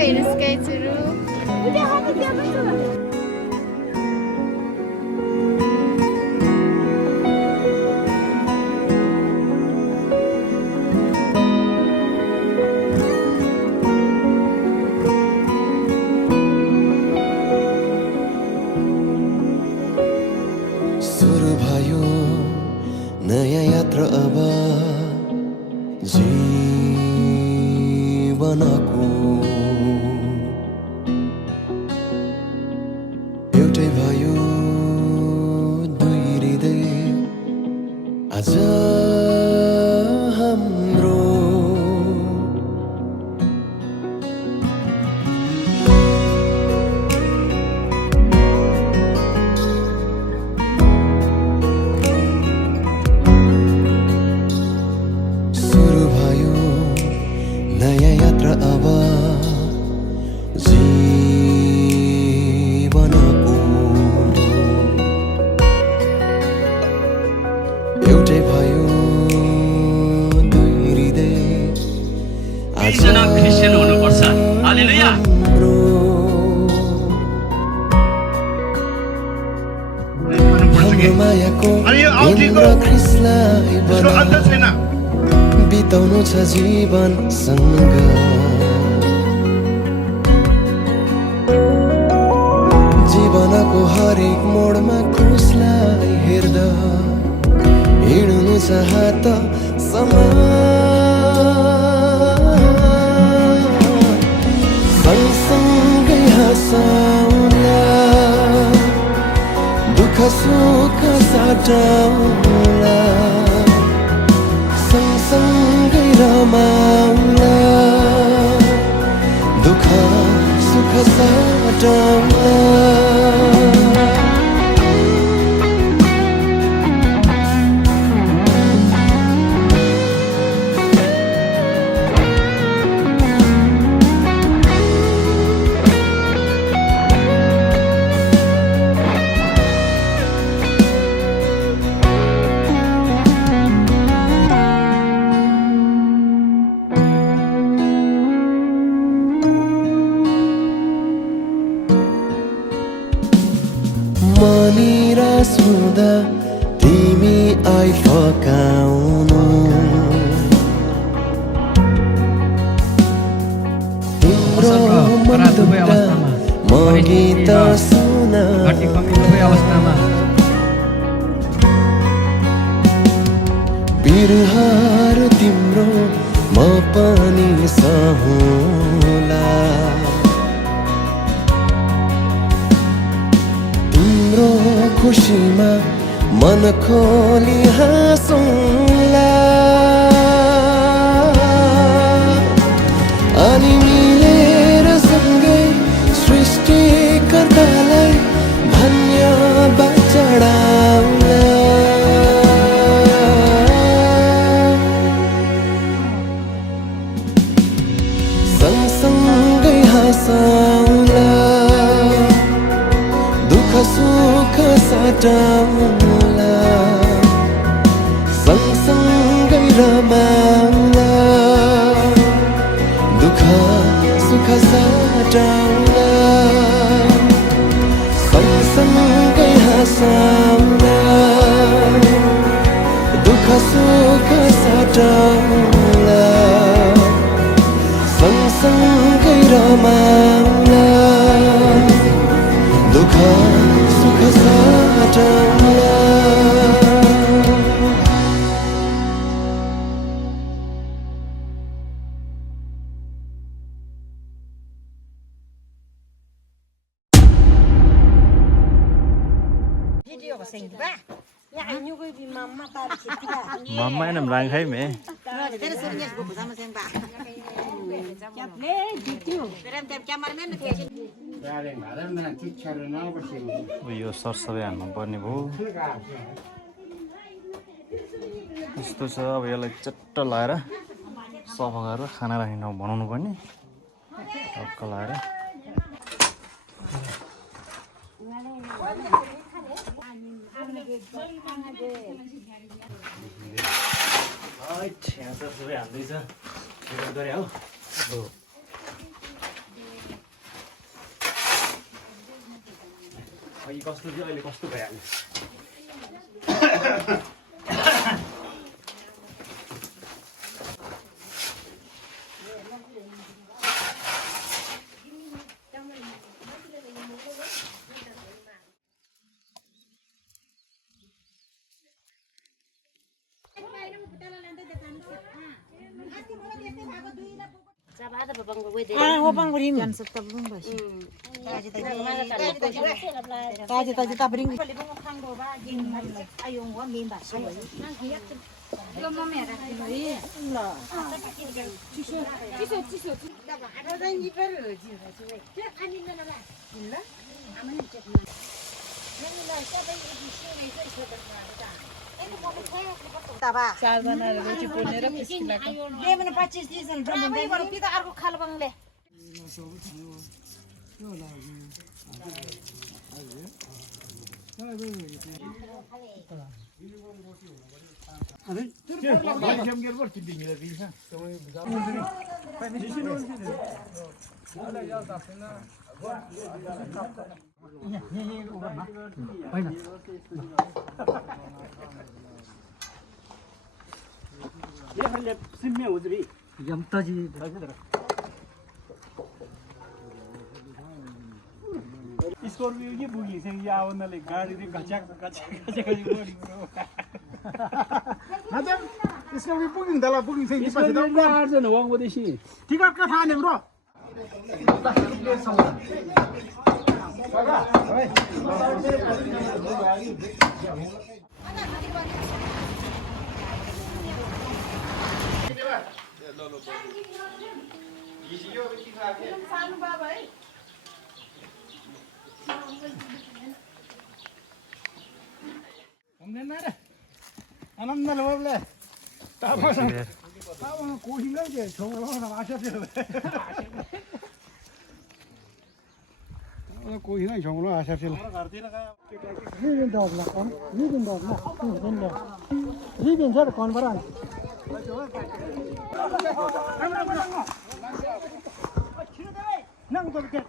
हेर्नुहोस् गाई चुरु सुरु भयो नयाँ यात्रा अब जीवनको एउटै भयो दुई हृदय आज हाम्रो सुरु भयो नयाँ यात्रा अब जीवनको एउटै भयो दुई हृदय आज क्रिस्चियन हुनुपर्छ हालेलुया हाम्रो हाम्रो मायाको इन्द्र ख्रिस्टलाई बना बिताउनु छ जीवन सँग जीवनको हरेक मोडमा क्रुसलाई हेर्दा हिँड्नु छ हात सँगसँगै हाँसौँला दुःख सुख साटौँला सँगसँगै रमाउला दुःख सुख साटौँला मनिरास हुँदा तिमी आइफकाउनु तिम्रो मन दुख्दा म गीत अवस्थामा बिरहरु तिम्रो म पनि सहुला तिम्रो खुसीमा मन खोली हाँसौँला अनि मिलेर सँगै सृष्टिकर्तालाई धन्यवाद चढाउला सँगसँगै हाँसौँला दुःख सुख साटौँला सँगसँगै रमाउला दुःख सुख साटौँला सँगसँगै हाँसौँला दुःख सुख साटौँला सँगसँगै रमाउला दुःख सुख साटौँला Mama em làm thấy mẹ. यो सरसबै हाल्नु पर्ने भयो यस्तो छ अब यसलाई चट्ट लाएर सफा गरेर खाना राख्ने ठाउँ बनाउनु पर्ने टक्क लाएर यहाँ सबै हाल्दैछ गरे हो अघि कस्तो थियो अहिले कस्तो भइहाल्यो स्कॉर्पियो की बुगी से यावन ले गाड़ी रे गचक गड़ी बड़ी ब्रो हजुर स्कॉर्पियो बुकिङ दला बुकिङ से पछि त अर्जन वाङ बदेशी टिकट का थाहा नै ब्रो आनन्दले बोले तापस कोहीले के छोरो आशा थियो कोहीले छोरो आशा थियो रिबिन दगला रिबिन छ त कोन बरा नंग तो के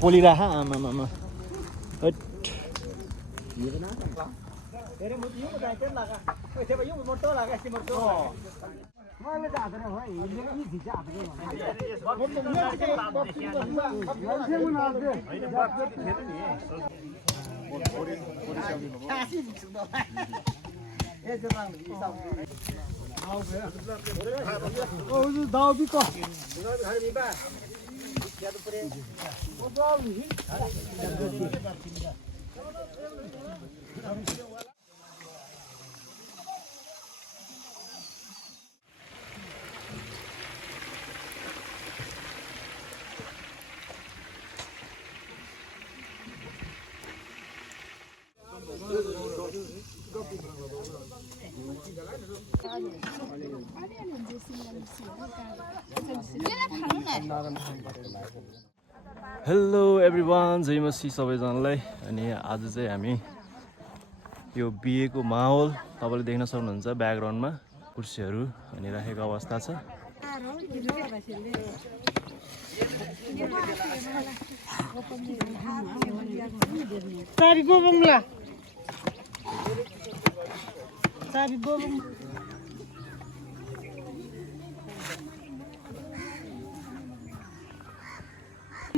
पोलिराखा आमा हेलो एभ्रिवान, जय मसी सबैजनालाई। अनि आज चाहिँ हामी यो बिहेको माहौल तपाईँले देख्न सक्नुहुन्छ ब्याकग्राउन्डमा कुर्सीहरू अनि राखेको अवस्था छ।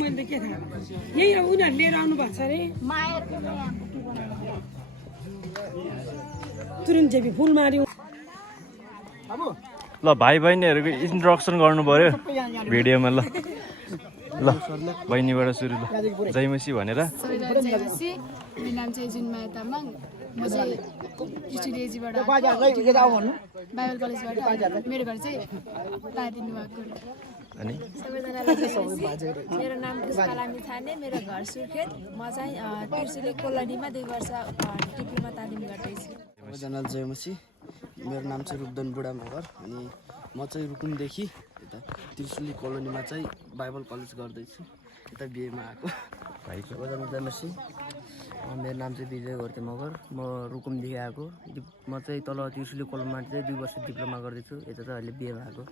मैले के थाहा यही उनीहरूले लिएर आउनु भएको छ अरे तुरुन्त जेबी फुल मार्यो। ल भाइ बहिनीहरूको इन्ट्रोडक्सन गर्नु पर्यो भिडियोमा। ल ल बहिनीबाट सुरु। ल जय मसी भनेर। सबैजना जय मसी। मेरो नाम चाहिँ जुनमाया तामाङ। म चाहिँ टिटिडिएजीबाट बाइबल कलेजबाट। मेरो घर चाहिँ तादिनु भएको। अनि सबैजनालाई जय मसी। मेरो नाम पुष्पालामी थाने, मेरो घर सुर्खेत। म चाहिँ तिर्सुली कोलडीमा 2 वर्ष डिप्लोमा तालिम गर्दैछु। सबैजनालाई जय मसी। मेरो नाम चाहिँ रूपधन बुढा मगर अनि म चाहिँ रुकुमदेखि यता त्रिशुली कोलोनीमा चाहिँ बाइबल कलेज गर्दैछु यता बिएमा आएको जयमसी मेरो नाम चाहिँ विजय घरते मगर म रुकुमदेखि आएको म चाहिँ तल त्रिशुली कोलोनीमा चाहिँ 2 वर्ष डिप्लोमा गर्दैछु यता चाहिँ अहिले बिएमा आएको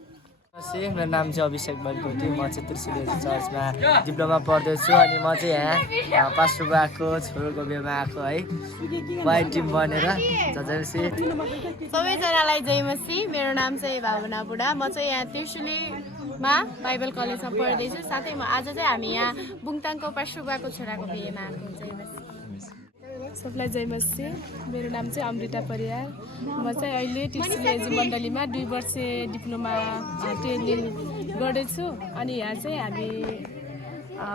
मेरो नाम चाहिँ अभिषेक बलकोटी म चाहिँ त्रिशुली चर्चमा डिप्लोमा पढ्दैछु अनि म चाहिँ यहाँ पास्टर आएको छोरोको बिहेमा आएको है वाइट टिम बनेर जयमसी सबैजनालाई जयमसी मेरो नाम चाहिँ भावना बुढा म चाहिँ यहाँ त्रिशुलीमा बाइबल कलेजमा पढ्दैछु साथै म आज चाहिँ हामी यहाँ बुङताङको पास्टरको छोराको बिहेमा आएको जयमसी सबलाई जयमसी मेरो नाम चाहिँ अमृता परियार म चाहिँ अहिले त्रिशुली एजी मण्डलीमा 2 वर्ष डिप्लोमा ट्रेनिङ गर्दैछु अनि यहाँ चाहिँ हामी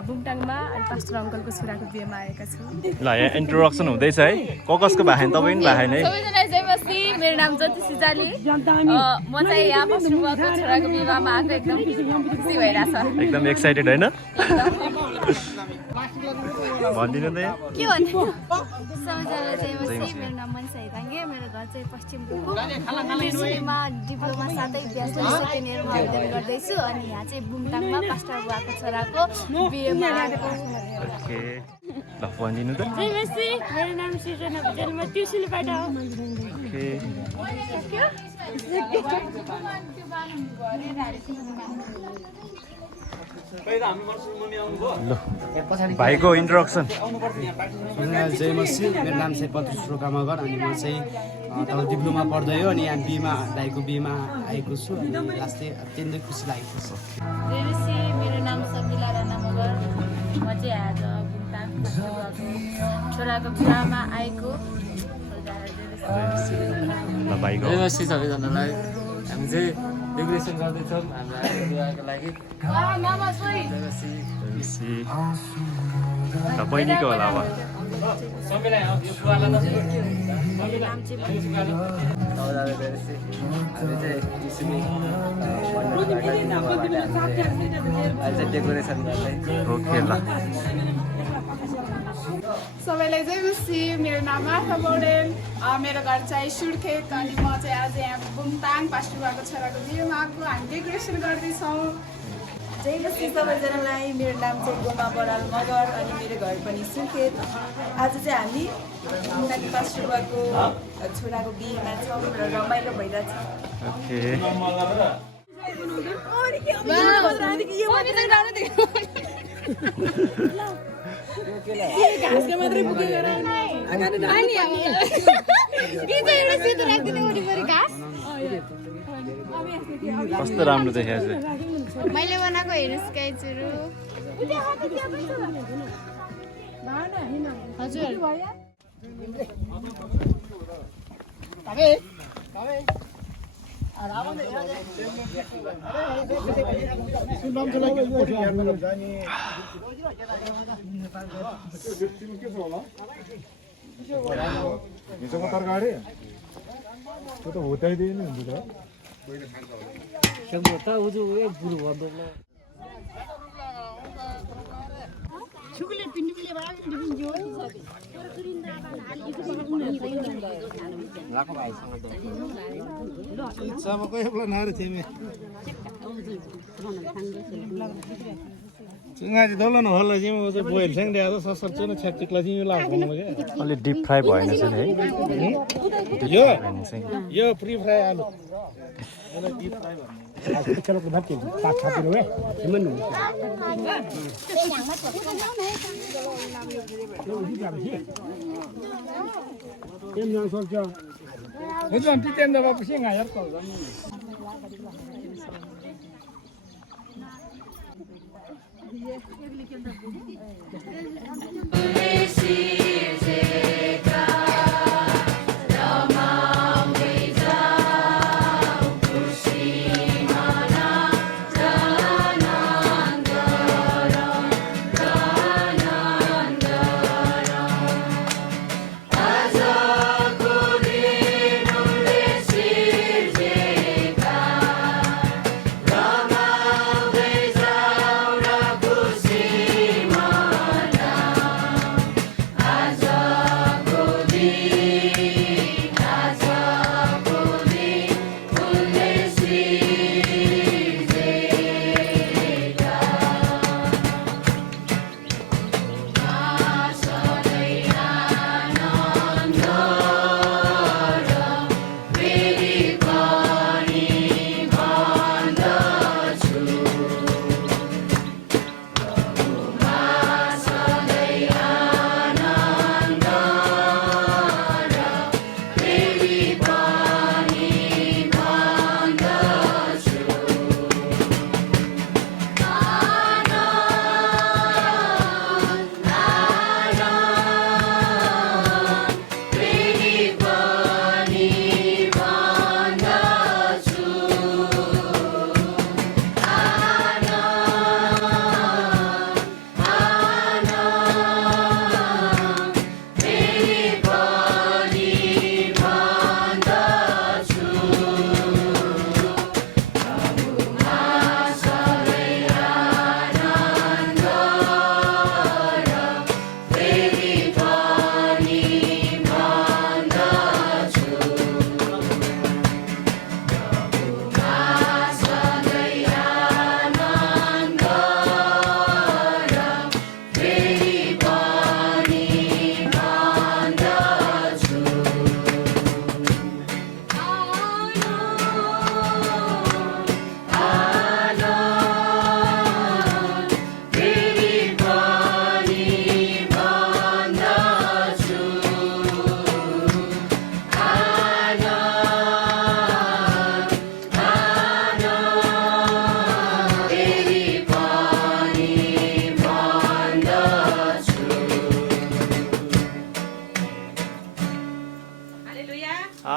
बुङटाङमा पास्टर अङ्कलको छोराको बिहेमा आएका छौँ ल यहाँ इन्ट्रोडक्सन हुँदैछ है कसको भाइ तपाईँ नि भाइ नै सबैजनालाई जयमसी मेरो नाम ज्योति सिजाली म चाहिँ यहाँ पास्टरको छोराको बिहेमा आएको एकदम खुसी भइरहेछ एकदम एक्साइटेड होइन भनिदिनु त यहाँ के भन्नु सबैजनालाई जयमसी मेरो नाम मनिषा हिताङ्गे मेरो घर चाहिँ पश्चिम बुकु त्रिशुलीमा डिप्लोमा साथै ब्याचलर सेकेन्ड इयरमा अध्ययन गर्दैछु अनि यहाँ चाहिँ बुङटाङमा पास्टर बुवाको छोराको बिहेमा आएको ओके ल भनिदिनु त जयमसी मेरो नाम सृजना भुजेल म त्रिशुलीबाट हो ओके भाइको इन्ट्रोडक्सन जयमसी मेरो नाम चाहिँ पत्रुस रोका मगर अनि म चाहिँ तल डिप्लोमा पढ्दै हो अनि यहाँ बिएमा दाइको बिएमा आएको छु अनि लास्टै अत्यन्तै खुसी लागेको छ जयमसी मेरो नाम सबिला राणा मगर म चाहिँ आज बुङटाङ छोराको बिहेमा आएको भाइको जयमसी सबैजनालाई हामी चाहिँ डेकोरेसन गर्दैछौँ हाम्रो बिहाको लागि बहिनीको होला अब डेकोरेसन गर्दै ओके ल सबैलाई जयमसी मेरो नाम मार्था पौडेल मेरो घर चाहिँ सुर्खेत अनि म चाहिँ आज यहाँ बुङताङ पास्टर बुवाको छोराको बिहेमा आएको हामी डेकोरेसन गर्दैछौँ जयमसी सबैजनालाई मेरो नाम चाहिँ गोमा बराल मगर अनि मेरो घर पनि सुर्खेत आज चाहिँ हामी बुङताङ पास्टर बुवाको छोराको बिहेमा छौँ र रमाइलो भइरहेछ ओके घाँसको मात्रै पुगेर कस्तो राम्रो देखाएको छ मैले बनाएको हेर्नुहोस् गाई चुरु हजुर तरकारी त्यो त हुँदैन हुन्छ त Ngaji dolan होला जिम वो जो बोइल सँग दिया तो ससर चुन छ्याटिकला जिम लाग भन्नु के अलि डिप फ्राई भएन चाहिँ है यो फ्री फ्राई आलु होला डिप फ्राई भन्नु आज चलो को भात के पाक खातिर वे मन एम नाम सोच हो जन पितेन दबा पछि ngajar को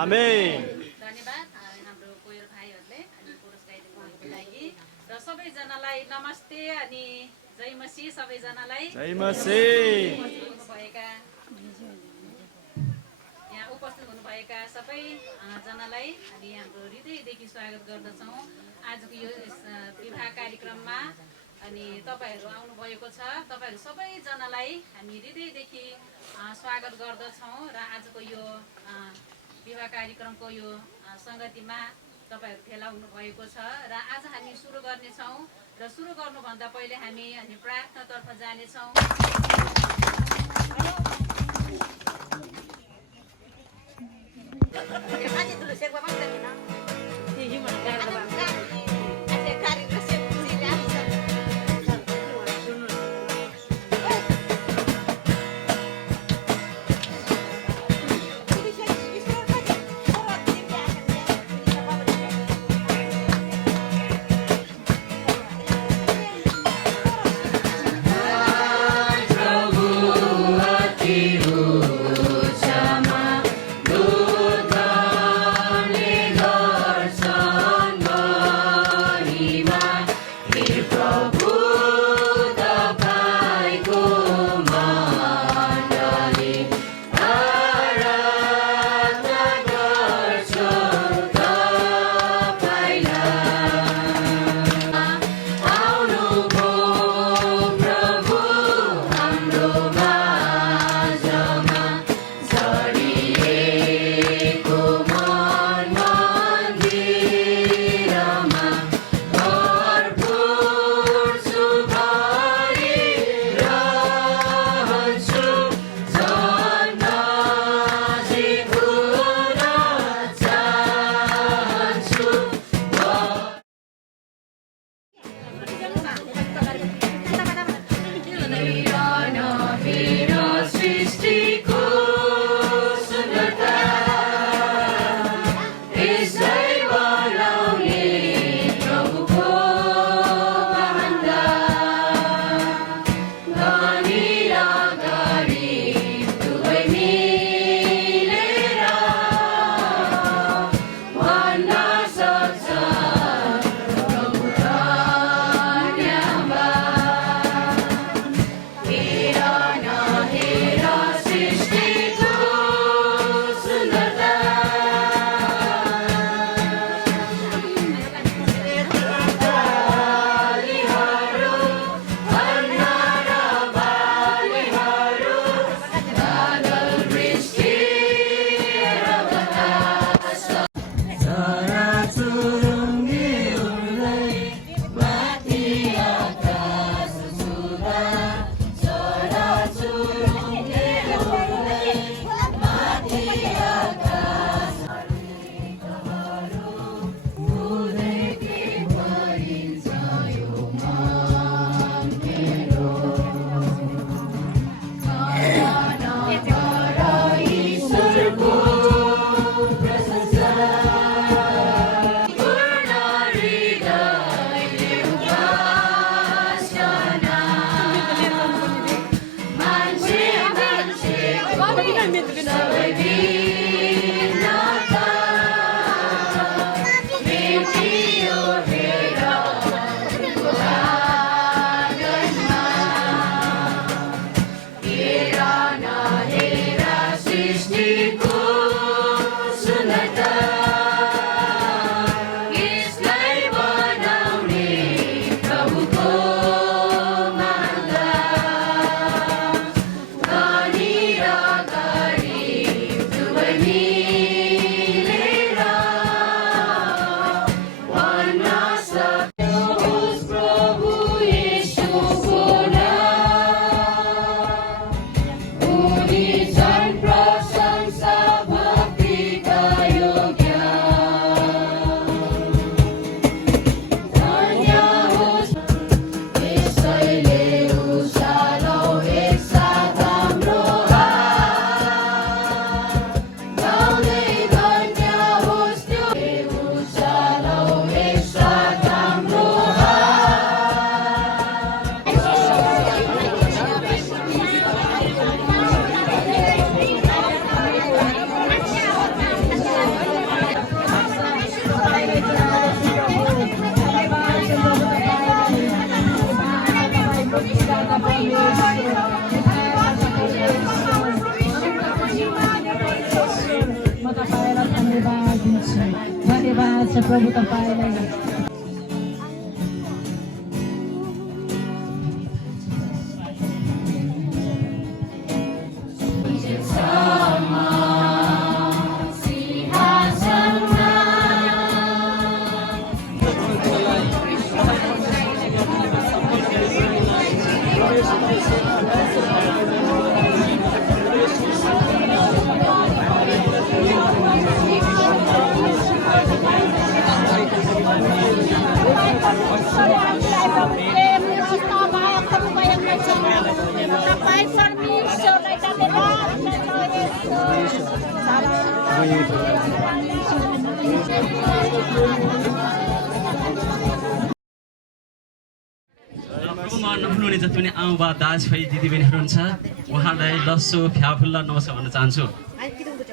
आमेन। धन्यवाद हाम्रो कोयर भाइहरूले अनि पुरुष गाइदिनुको लागि र सबैजनालाई नमस्ते अनि जय मसीह सबैजनालाई। जय मसीह। यहाँ उपस्थित हुनुभएका सबैजनालाई अनि हाम्रो हृदयदेखि स्वागत गर्दछौँ आजको यो विवाह कार्यक्रममा। अनि तपाईँहरू आउनुभएको छ, तपाईँहरू सबैजनालाई हामी हृदयदेखि स्वागत गर्दछौँ र आजको यो विवाह कार्यक्रमको यो सङ्गतिमा तपाईँहरू भेला हुनुभएको छ र आज हामी सुरु गर्नेछौँ र सुरु गर्नुभन्दा पहिले हामी प्रार्थनातर्फ जानेछौँ। प्रभु तपाईँलाई प्रभुमा नहुनुहुने जति पनि आमा दाजुभाइ दिदीबहिनीहरू हुन्छ उहाँलाई लस्सो फ्याफुल्ला नमस्कार भन्न चाहन्छु।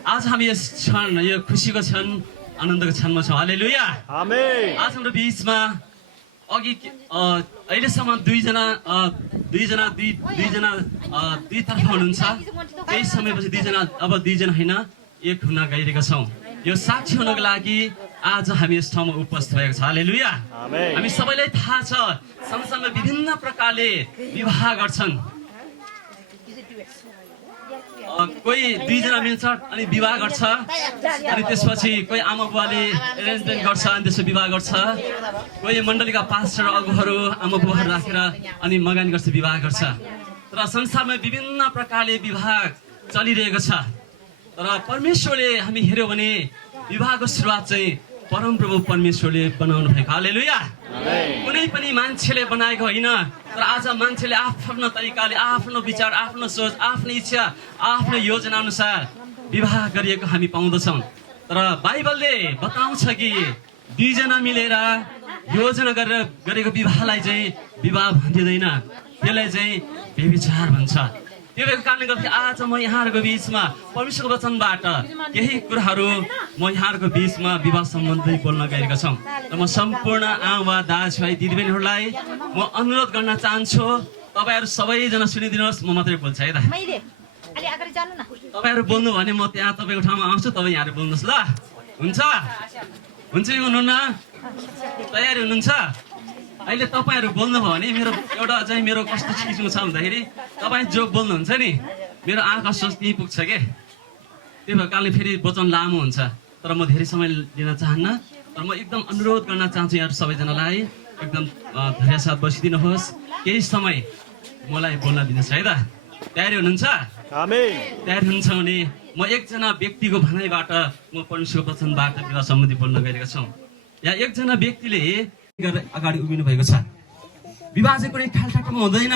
आज हामी यस क्षण यो खुसीको क्षण आनन्दको क्षणमा छौँ। Hallelujah amen. आज हाम्रो बिचमा अघि अहिलेसम्म दुईतर्फ हुनुहुन्छ, केही समयपछि दुईजना अब दुईजना होइन एक हुन गइरहेका छौँ। यो साक्षी हुनको लागि आज हामी यस ठाउँमा उपस्थित भएको छ। Hallelujah amen. हामी सबैलाई थाहा छ संसारमा विभिन्न प्रकारले विवाह गर्छन्। कोही दुईजना मिल्छ अनि विवाह गर्छ, अनि त्यसपछि कोही आमा बुवाले एरेन्जमेन्ट गर्छ अनि त्यसपछि विवाह गर्छ, कोही मण्डलीका पास्टर अगुवाहरू आमा बुवाहरू राखेर अनि मगानी गर्छ, विवाह गर्छ। तर संसारमा विभिन्न प्रकारले विवाह चलिरहेको छ। तर परमेश्वरले हामी हेऱ्यौँ भने विवाहको सुरुवात चाहिँ परमप्रभु परमेश्वरले बनाउनु भएको। हालेलुया कुनै पनि मान्छेले बनाएको होइन, तर आज मान्छेले आफ्नो तरिकाले आफ्नो विचार, आफ्नो सोच, आफ्नो इच्छा, आफ्नो योजना अनुसार विवाह गरिएको हामी पाउँदछौँ। तर बाइबलले बताउँछ कि दुईजना मिलेर योजना गरेर गरेको विवाहलाई चाहिँ विवाह भनिँदैन, त्यसलाई चाहिँ व्यभिचार भन्छ। त्यो भएको कारणले गर्दा आज म यहाँहरूको बिचमा परमेश्वरको वचनबाट केही कुराहरू म यहाँहरूको बिचमा विवाह सम्बन्धी बोल्न गएको छौँ। र म सम्पूर्ण आमा दाजुभाइ दिदीबहिनीहरूलाई म अनुरोध गर्न चाहन्छु, तपाईँहरू सबैजना सुनिदिनुहोस्। म मात्रै बोल्छु है त, तपाईँहरू बोल्नु भने म त्यहाँ तपाईँको ठाउँमा आउँछु, तपाईँ यहाँहरू बोल्नुहोस् ल। हुन्छ हुन्छ कि हुनुहुन्न? तयारी हुनुहुन्छ? अहिले तपाईँहरू बोल्नुभयो भने मेरो एउटा चाहिँ मेरो कस्तो किसिमको छ भन्दाखेरि तपाईँ जो बोल्नुहुन्छ नि मेरो आँखा सोच त्यहीँ पुग्छ के। त्यही भएर कारणले फेरि वचन लामो हुन्छ, तर म धेरै समय लिन चाहन्न। तर म एकदम अनुरोध गर्न चाहन्छु यहाँहरू सबैजनालाई एकदम धेरै साथ बसिदिनुहोस्, केही समय मलाई बोल्न दिनुहोस् है त। तयारी हुनुहुन्छ? तयारी हुन्छ भने म एकजना व्यक्तिको भनाइबाट म परमेश्वरको वचनबाट विवाह सम्बन्धी बोल्न गइरहेको छु। यहाँ एकजना व्यक्तिले अगाडि उभिनु भएको छ। विवाह चाहिँ कुनै ठालठाटोमा हुँदैन,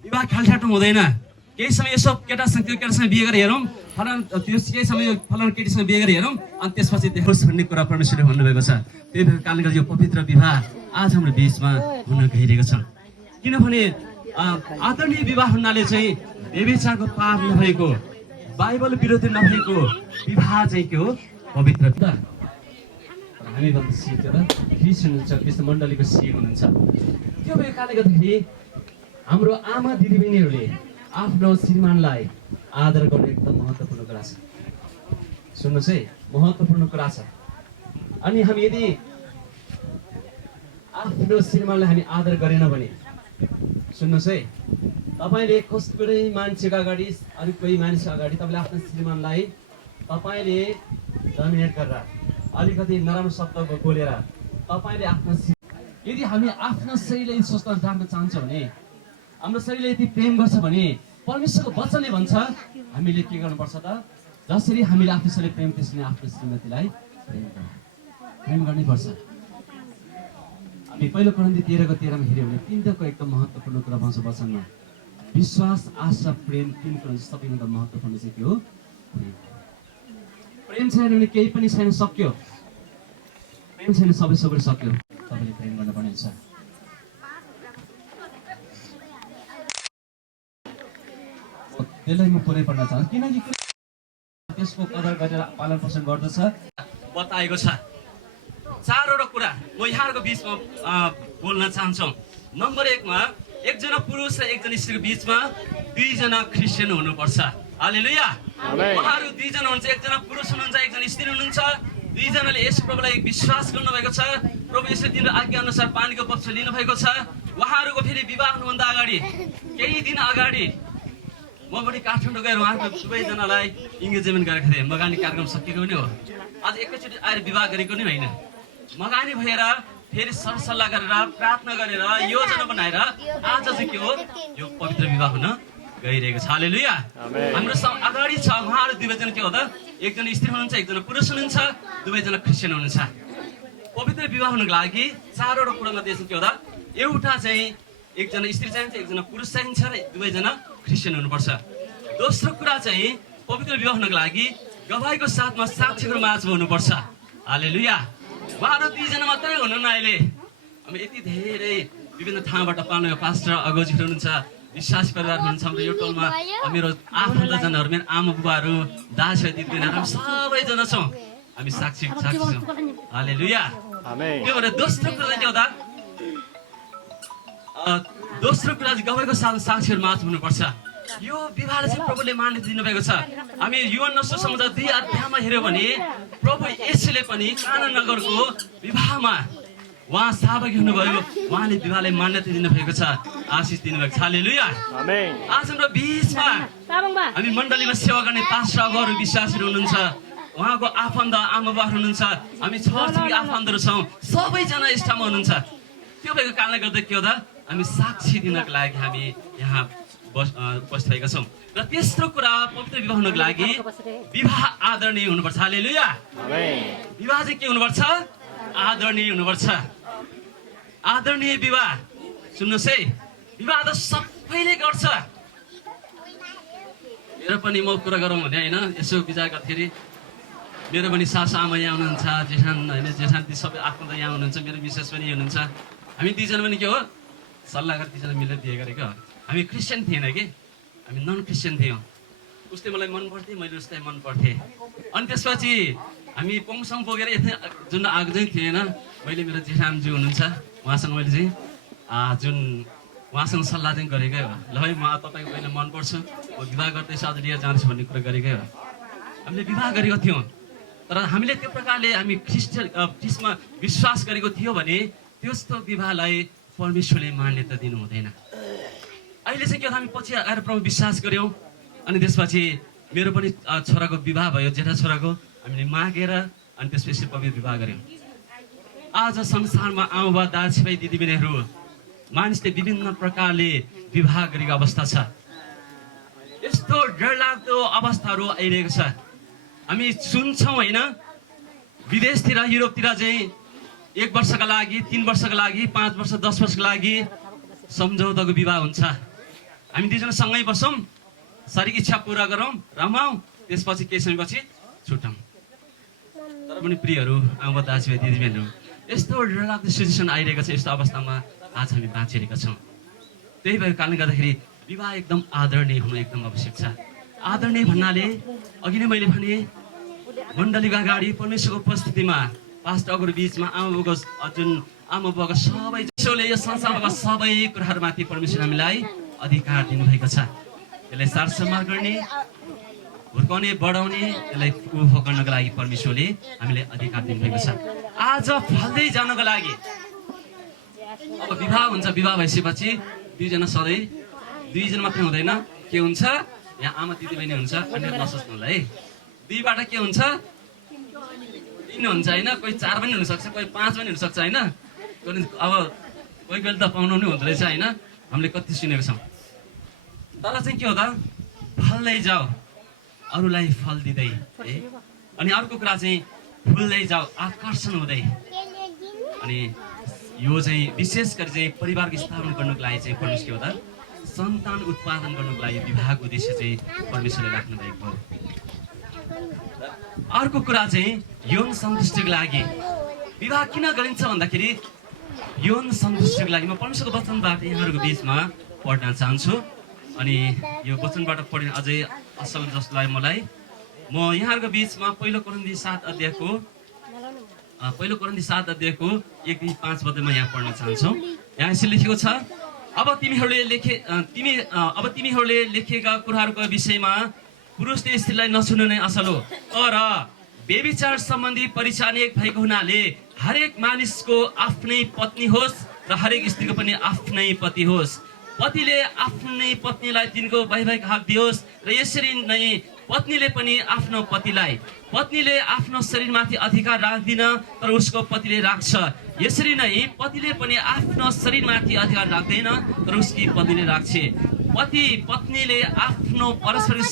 विवाह ठालठाटोमा हुँदैन। केही समय यसो केटासँग त्यो केटासँग बिहे गरेर हेरौँ, फलाना त्यो केही समय फलाना केटीसँग बिहे गरेर हेरौँ, अनि त्यसपछि देखोस् भन्ने कुरा परमेश्वरले भन्नुभएको छ। त्यही भएर कारणले गर्दा यो पवित्र विवाह आज हाम्रो बिचमा हुन गइरहेको छ। किनभने आदरणीय विवाह हुनाले चाहिँ व्यभिचारको पाप नभएको, बाइबल विरोधी नभएको विवाह चाहिँ के हो? पवित्र विवाह। हामी भन्दा सिकेर ख्रिस्ट हुनुहुन्छ, कृष्ण मण्डलीको सिए हुनुहुन्छ। त्यो भएको कारणले गर्दाखेरि हाम्रो आमा दिदीबहिनीहरूले आफ्नो श्रीमानलाई आदर गर्ने एकदम महत्त्वपूर्ण कुरा छ। सुन्नुहोस् है, महत्त्वपूर्ण कुरा छ। अनि हामी यदि आफ्नो श्रीमानलाई हामी आदर गरेन भने, सुन्नुहोस् है, तपाईँले कुनै मान्छेको अगाडि अनि कोही मानिसको अगाडि तपाईँले आफ्नो श्रीमानलाई तपाईँले डोमिनेट गरेर अलिकति नराम्रो शब्द बोलेर तपाईँले आफ्नो यदि हामी आफ्नो शरीरलाई स्वस्थ राख्न चाहन्छौँ भने, हाम्रो शरीरले यदि प्रेम गर्छ भने परमेश्वरको वचनले भन्छ हामीले के गर्नुपर्छ त? जसरी हामीले आफ्नो शरीर प्रेम त्यसरी आफ्नो श्रीमतीलाई प्रेम गर्नुपर्छ। हामी पहिलो कोरिन्थी 13:13 हेऱ्यौँ भने तिनवटाको एकदम महत्त्वपूर्ण कुरा भन्छ वचनमा। विश्वास, आशा, प्रेम, तीन कुरा सबैभन्दा महत्त्वपूर्ण चाहिँ के हो? प्रेम छैन भने केही पनि छैन, सक्यो। प्रेम छैन सबै सक्यो। तपाईँले प्रेम गर्नुपर्ने हुन्छ। त्यसलाई म पुरै पढ्न चाहन्छु, किनकि त्यसको कदर गरेर पालन पोषण गर्दछ बताएको छ। चारवटा कुरा म यहाँहरूको बिचमा बोल्न चाहन्छु। नम्बर 1 मा एकजना पुरुष र एकजना स्त्रीको बिचमा दुईजना क्रिस्चियन हुनुपर्छ। हालेलुया। उहाँहरू दुईजना हुनुहुन्छ, एकजना पुरुष हुनुहुन्छ, एकजना स्त्री हुनुहुन्छ, दुईजनाले यस प्रभुलाई विश्वास गर्नुभएको छ। प्रभु यसले दिन आज्ञा अनुसार पानीको पक्ष लिनुभएको छ। उहाँहरूको फेरि विवाह हुनुभन्दा अगाडि केही दिन अगाडि म पनि काठमाडौँ गएर उहाँको दुवैजनालाई इङ्गेजमेन्ट गरेको थिएँ। मगानी कार्यक्रम सकिएको पनि हो। आज एकैचोटि आएर विवाह गरेको नि होइन। मगानी भएर फेरि सरसल्लाह गरेर प्रार्थना गरेर योजना बनाएर आज चाहिँ के हो यो पवित्र विवाह हुन गइरहेको छ। हालेलुया। हाम्रो अगाडि छ उहाँहरू दुवैजना के हो त एकजना स्त्री हुनुहुन्छ एकजना पुरुष हुनुहुन्छ दुवैजना क्रिस्चियन हुनुहुन्छ। पवित्र विवाह हुनको लागि चारवटा कुरामा देश के हो त एउटा चाहिँ एकजना स्त्री चाहिन्छ एकजना पुरुष चाहिन्छ र दुवैजना क्रिस्चियन हुनुपर्छ। दोस्रो कुरा चाहिँ पवित्र विवाह हुनको लागि गवाहीको साथमा साक्षीको माझमा हुनुपर्छ। हालेलुया। उहाँहरू दुईजना मात्रै हुनुहुन्न। अहिले हामी यति धेरै विभिन्न ठाउँबाट पाल्नु पास्टर अगोजीहरू हुनुहुन्छ विश्वासी परिवार हुनुहुन्छ। हाम्रो यो टोलमा मेरो आफन्तजनहरू मेरो आमा बुबाहरू दाजु दिदीबहिनीहरू हामी सबैजना छौँ। हामी साक्षी छौँ। हालेलुया। त्यो भएर दोस्रो कुरा के हो त दोस्रो कुरा चाहिँ गवाहीको साथ साक्षीहरू माझ हुनुपर्छ। यो विवाहलाई चाहिँ प्रभुले मान्यता दिनुभएको छ। हामी युहन्ना सुसमाचार 2 अध्यायमा हेऱ्यौँ भने प्रभु येशूले पनि काना नगरको विवाहमा उहाँ सहभागी हुनुभयो। उहाँले विवाहलाई मान्यता दिनुभएको छ आशिष दिनुभएको छ। हालेलुया। आज हाम्रो बिचमा हामी मण्डलीमा सेवा गर्ने पास्टर अगुवाहरू विश्वासीहरू हुनुहुन्छ उहाँको आफन्त आमा बुबाहरू हुनुहुन्छ हामी छरछिमेकी आफन्तहरू छौँ सबैजना यस ठाउँमा हुनुहुन्छ। त्यो भएको कारणले गर्दा के हो त हामी साक्षी दिनको लागि हामी यहाँ बसिरहेका छौँ। र तेस्रो कुरा पवित्र विवाह हुनको लागि विवाह आदरणीय हुनुपर्छ। हालेलुया। विवाह चाहिँ के हुनुपर्छ आदरणीय हुनुपर्छ। आदरणीय विवाह सुन्नुहोस् है विवाह त सबैले गर्छ। मेरो पनि म कुरा गरौँ भने होइन यसो विचार गर्दाखेरि मेरो पनि सासु आमा यहाँ हुनुहुन्छ जेठान होइन जेठान ती सबै आफन्त यहाँ हुनुहुन्छ मेरो मिसेस पनि हुनुहुन्छ। हामी दुईजना पनि के हो सल्लाह गरेर दुईजना मिलेर बिहे गरेको। हामी क्रिस्चियन थिएन कि हामी नन क्रिस्चियन थियौँ। उसले मलाई मन पर्थ्यो मैले उसलाई मन पर्थेँ। अनि त्यसपछि हामी पोङसङ पुगेर यता जुन आएको चाहिँ थिएन मैले मेरो जेठानज्यू हुनुहुन्छ उहाँसँग मैले चाहिँ जुन उहाँसँग सल्लाह चाहिँ गरेकै हो। ल है म तपाईँको पहिला मन पर्छु म विवाह गर्दैछु आज लिएर जान्छु भन्ने कुरा गरेकै हो। हामीले विवाह गरेको थियौँ तर हामीले त्यो प्रकारले हामी ख्रिस्टमा विश्वास गरेको थियो भने त्यस्तो विवाहलाई परमेश्वरले मान्यता दिनु हुँदैन। अहिले चाहिँ के हो हामी पछि आएर प्रभु विश्वास गऱ्यौँ अनि त्यसपछि मेरो पनि छोराको विवाह भयो जेठा छोराको हामीले मागेर अनि त्यसपछि पवित्र विवाह गऱ्यौँ। आज संसारमा आमा दाजुभाइ दिदीबहिनीहरू मानिसले विभिन्न प्रकारले विवाह गरेको अवस्था छ। यस्तो डरलाग्दो अवस्थाहरू आइरहेको छ। हामी सुन्छौँ होइन विदेशतिर युरोपतिर चाहिँ 1 वर्षका लागि 3 वर्षका लागि 5 वर्ष 10 वर्षका लागि सम्झौताको विवाह हुन्छ। हामी दुईजना सँगै बसौँ शारीरिक इच्छा पुरा गरौँ रमाउँ त्यसपछि केही समयपछि छुटौँ। तर पनि प्रियहरू आमा दाजुभाइ दिदीबहिनीहरू यस्तो डरलाग्दो सिचुएसन आइरहेको छ। यस्तो अवस्थामा आज हामी बाँचिरहेका छौँ। त्यही भएको कारणले गर्दाखेरि विवाह एकदम आदरणीय हुनु एकदम आवश्यक छ। आदरणीय भन्नाले अघि नै मैले भने मण्डलीको अगाडि परमेश्वरको उपस्थितिमा पास्टर अगुवाको बिचमा आमा बुबाको सबै यो संसारमा सबै कुराहरूमाथि परमेश्वर हामीलाई अधिकार दिनुभएको छ। यसलाई सारसम्मान गर्ने हुर्काउने बढाउने यसलाई उफो गर्नको लागि परमेश्वरले हामीलाई अधिकार दिनुभएको छ। आज फल्दै जानको लागि अब विवाह हुन्छ विवाह भइसकेपछि दुईजना सधैँ दुईजना मात्रै हुँदैन के हुन्छ यहाँ आमा दिदीबहिनी हुन्छ अनि नसोच्नुलाई है दुईबाट के हुन्छ 3 हुन्छ होइन कोही 4 पनि हुनसक्छ कोही 5 पनि हुनसक्छ होइन। अब कोही बेला त पाउनु पनि हुँदो रहेछ होइन हामीले कति सुनेको छौँ। तर चाहिँ के हो त फल्दै जाऊ अरूलाई फल दिँदै है। अनि अर्को कुरा चाहिँ फुल्दै जाऊ आकर्षण हुँदै। अनि यो चाहिँ विशेष गरी चाहिँ परिवारको स्थापना गर्नुको लागि चाहिँ परमेश्वर के हो त सन्तान उत्पादन गर्नुको लागि विवाहको उद्देश्य चाहिँ परमेश्वरले राख्नु भएको हो। अर्को कुरा चाहिँ यौन सन्तुष्टिको लागि विवाह किन गरिन्छ भन्दाखेरि यौन सन्तुष्टिको लागि म परमेश्वरको वचनबाट यहाँहरूको बिचमा पढ्न चाहन्छु। अनि यो वचनबाट पढ्ने अझै असल जस्तो लाग्यो मलाई। म यहाँहरूको बिचमा पहिलो कोरिन्थी 7 अध्यायको 1-5 पदमा यहाँ पढ्न चाहन्छौँ। यहाँ यसरी लेखेको छ अब तिमीहरूले लेखेका कुराहरूको विषयमा पुरुषले स्त्रीलाई नछुनु नै असल हो तर व्यभिचार सम्बन्धी परीक्षा अनेक भएको हुनाले हरेक मानिसको आफ्नै पत्नी होस् र हरेक स्त्रीको पनि आफ्नै पति होस्। पतिले आफ्नै पत्नीलाई तिनको वैवाहिक हक दियोस् र यसरी नै पत्नीले पनि आफ्नो पतिलाई, पत्नीले आफ्नो शरीरमाथि अधिकार राख्दिन तर उसको पतिले राख्छ, यसरी नै पतिले पनि आफ्नो शरीरमाथि अधिकार राख्दैन तर उसकी पत्नीले राख्छ। पति पत्नीले आफ्नो पारस्परिक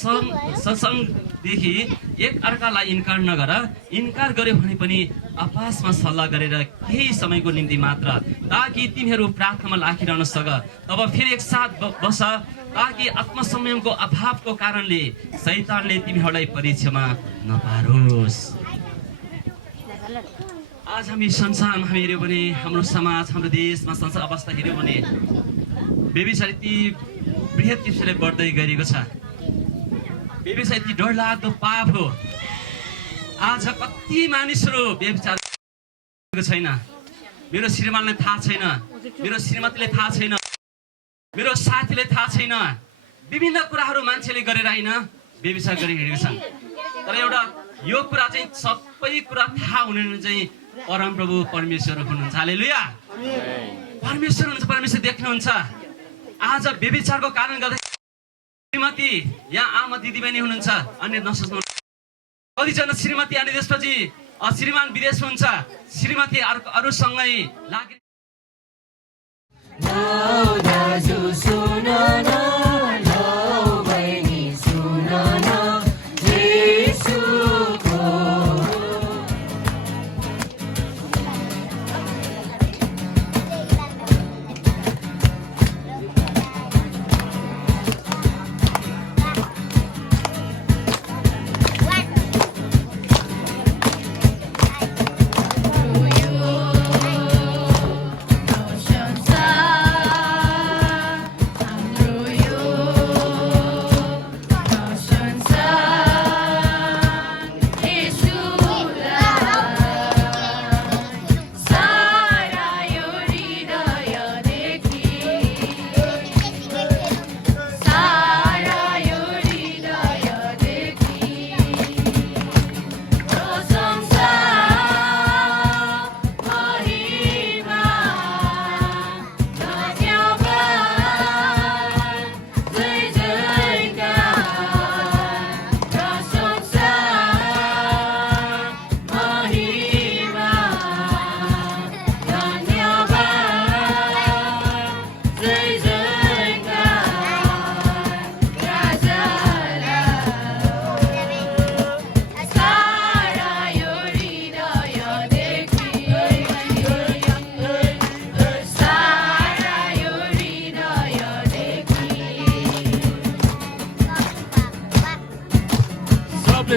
संसर्गदेखि एक अर्कालाई इन्कार नगर, इन्कार गर्यो भने पनि आपसमा सल्लाह गरेर केही समयको निम्ति मात्र, ताकि तिमीहरू प्रार्थनामा लागिरहन सक। तब फेरि एकसाथ बस, ताकि आत्मसंयमको अभावको कारणले शैतानले तिमीहरूलाई परीक्षामा नपारोस्। आज हामी संसारमा हामी हेऱ्यौँ भने, हाम्रो समाज, हाम्रो देशमा संसार अवस्था हेऱ्यौँ भने व्यभिचार यति बृहत किसिमले बढ्दै गएको छ। व्यभिचार यति डरलाग्दो पाप हो। आज कति मानिसहरू व्यभिचार छैन, मेरो श्रीमानलाई थाहा छैन, मेरो श्रीमतीले थाहा छैन, मेरो साथीले थाहा छैन, विभिन्न कुराहरू मान्छेले गरेर होइन व्यभिचार गरिरहेका छन्। तर एउटा यो कुरा चाहिँ सबै कुरा थाहा हुने चाहिँ परमप्रभु परमेश्वर हुनुहुन्छ। हालेलुया। परमेश्वर हुनुहुन्छ, परमेश्वर देख्नुहुन्छ। आज व्यभिचारको कारण गर्दा श्रीमती यहाँ आमा दिदीबहिनी हुनुहुन्छ, अन्य नसोच्नु। कतिजना श्रीमती अनि त्यसपछि श्रीमान विदेशमा हुन्छ, श्रीमती अरूसँगै लागि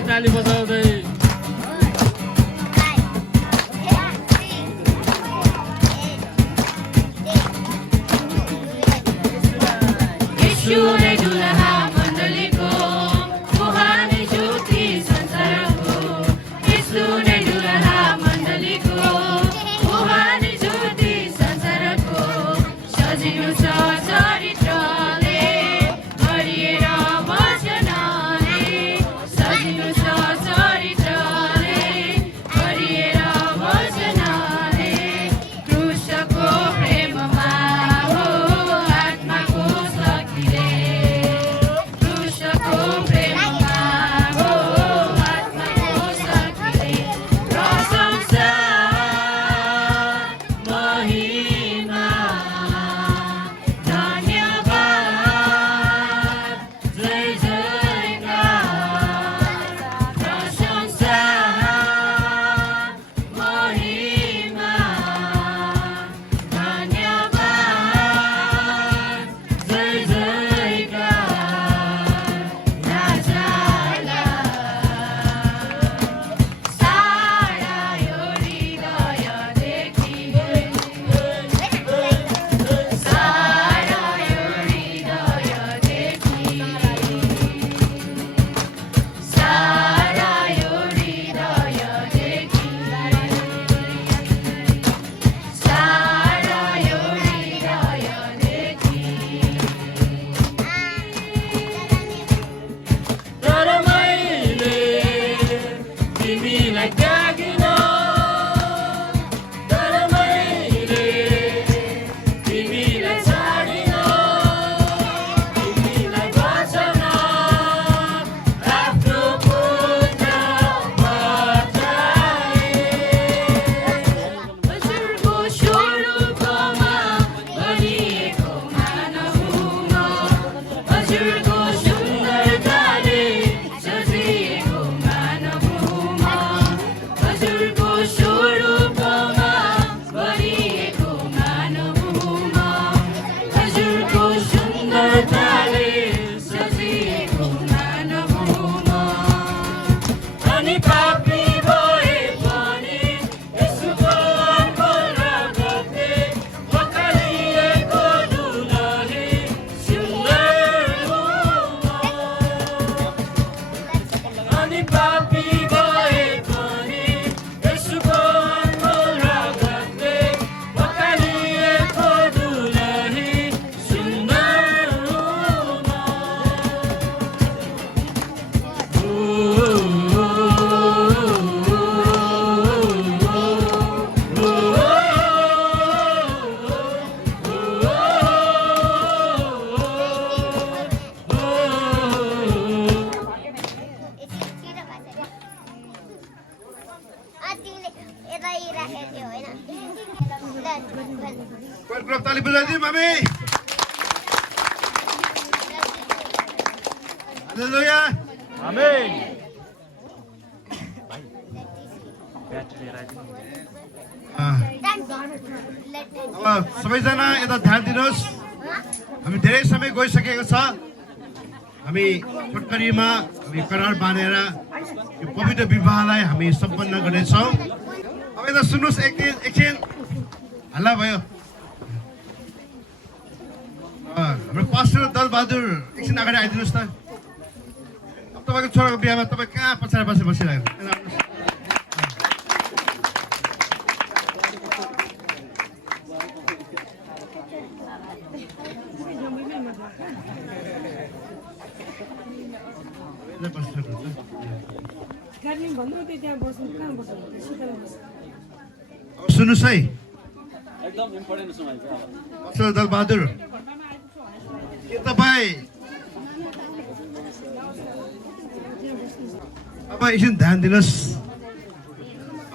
ताली बजाउँदै Sorry. glory. Hallelujah. Amen. अब सबैजना यता ध्यान दिनुहोस् हामी धेरै समय गइसकेको छ हामी छोटकरीमा हामी करार बाँधेर यो पवित्र विवाहलाई हामी सम्पन्न गर्नेछौँ अब यता सुन्नुहोस् एकछिन हल्ला भयो हाम्रो पास्टर दलबहादुर एकछिन अगाडि आइदिनुहोस् त अब तपाईँको छोराको बिहामा तपाईँ कहाँ पछाडि बसिरहेको सुन्नुहोस् है पास्टर दलबहादुर के तपाईँ अब एकछिन ध्यान दिनुहोस्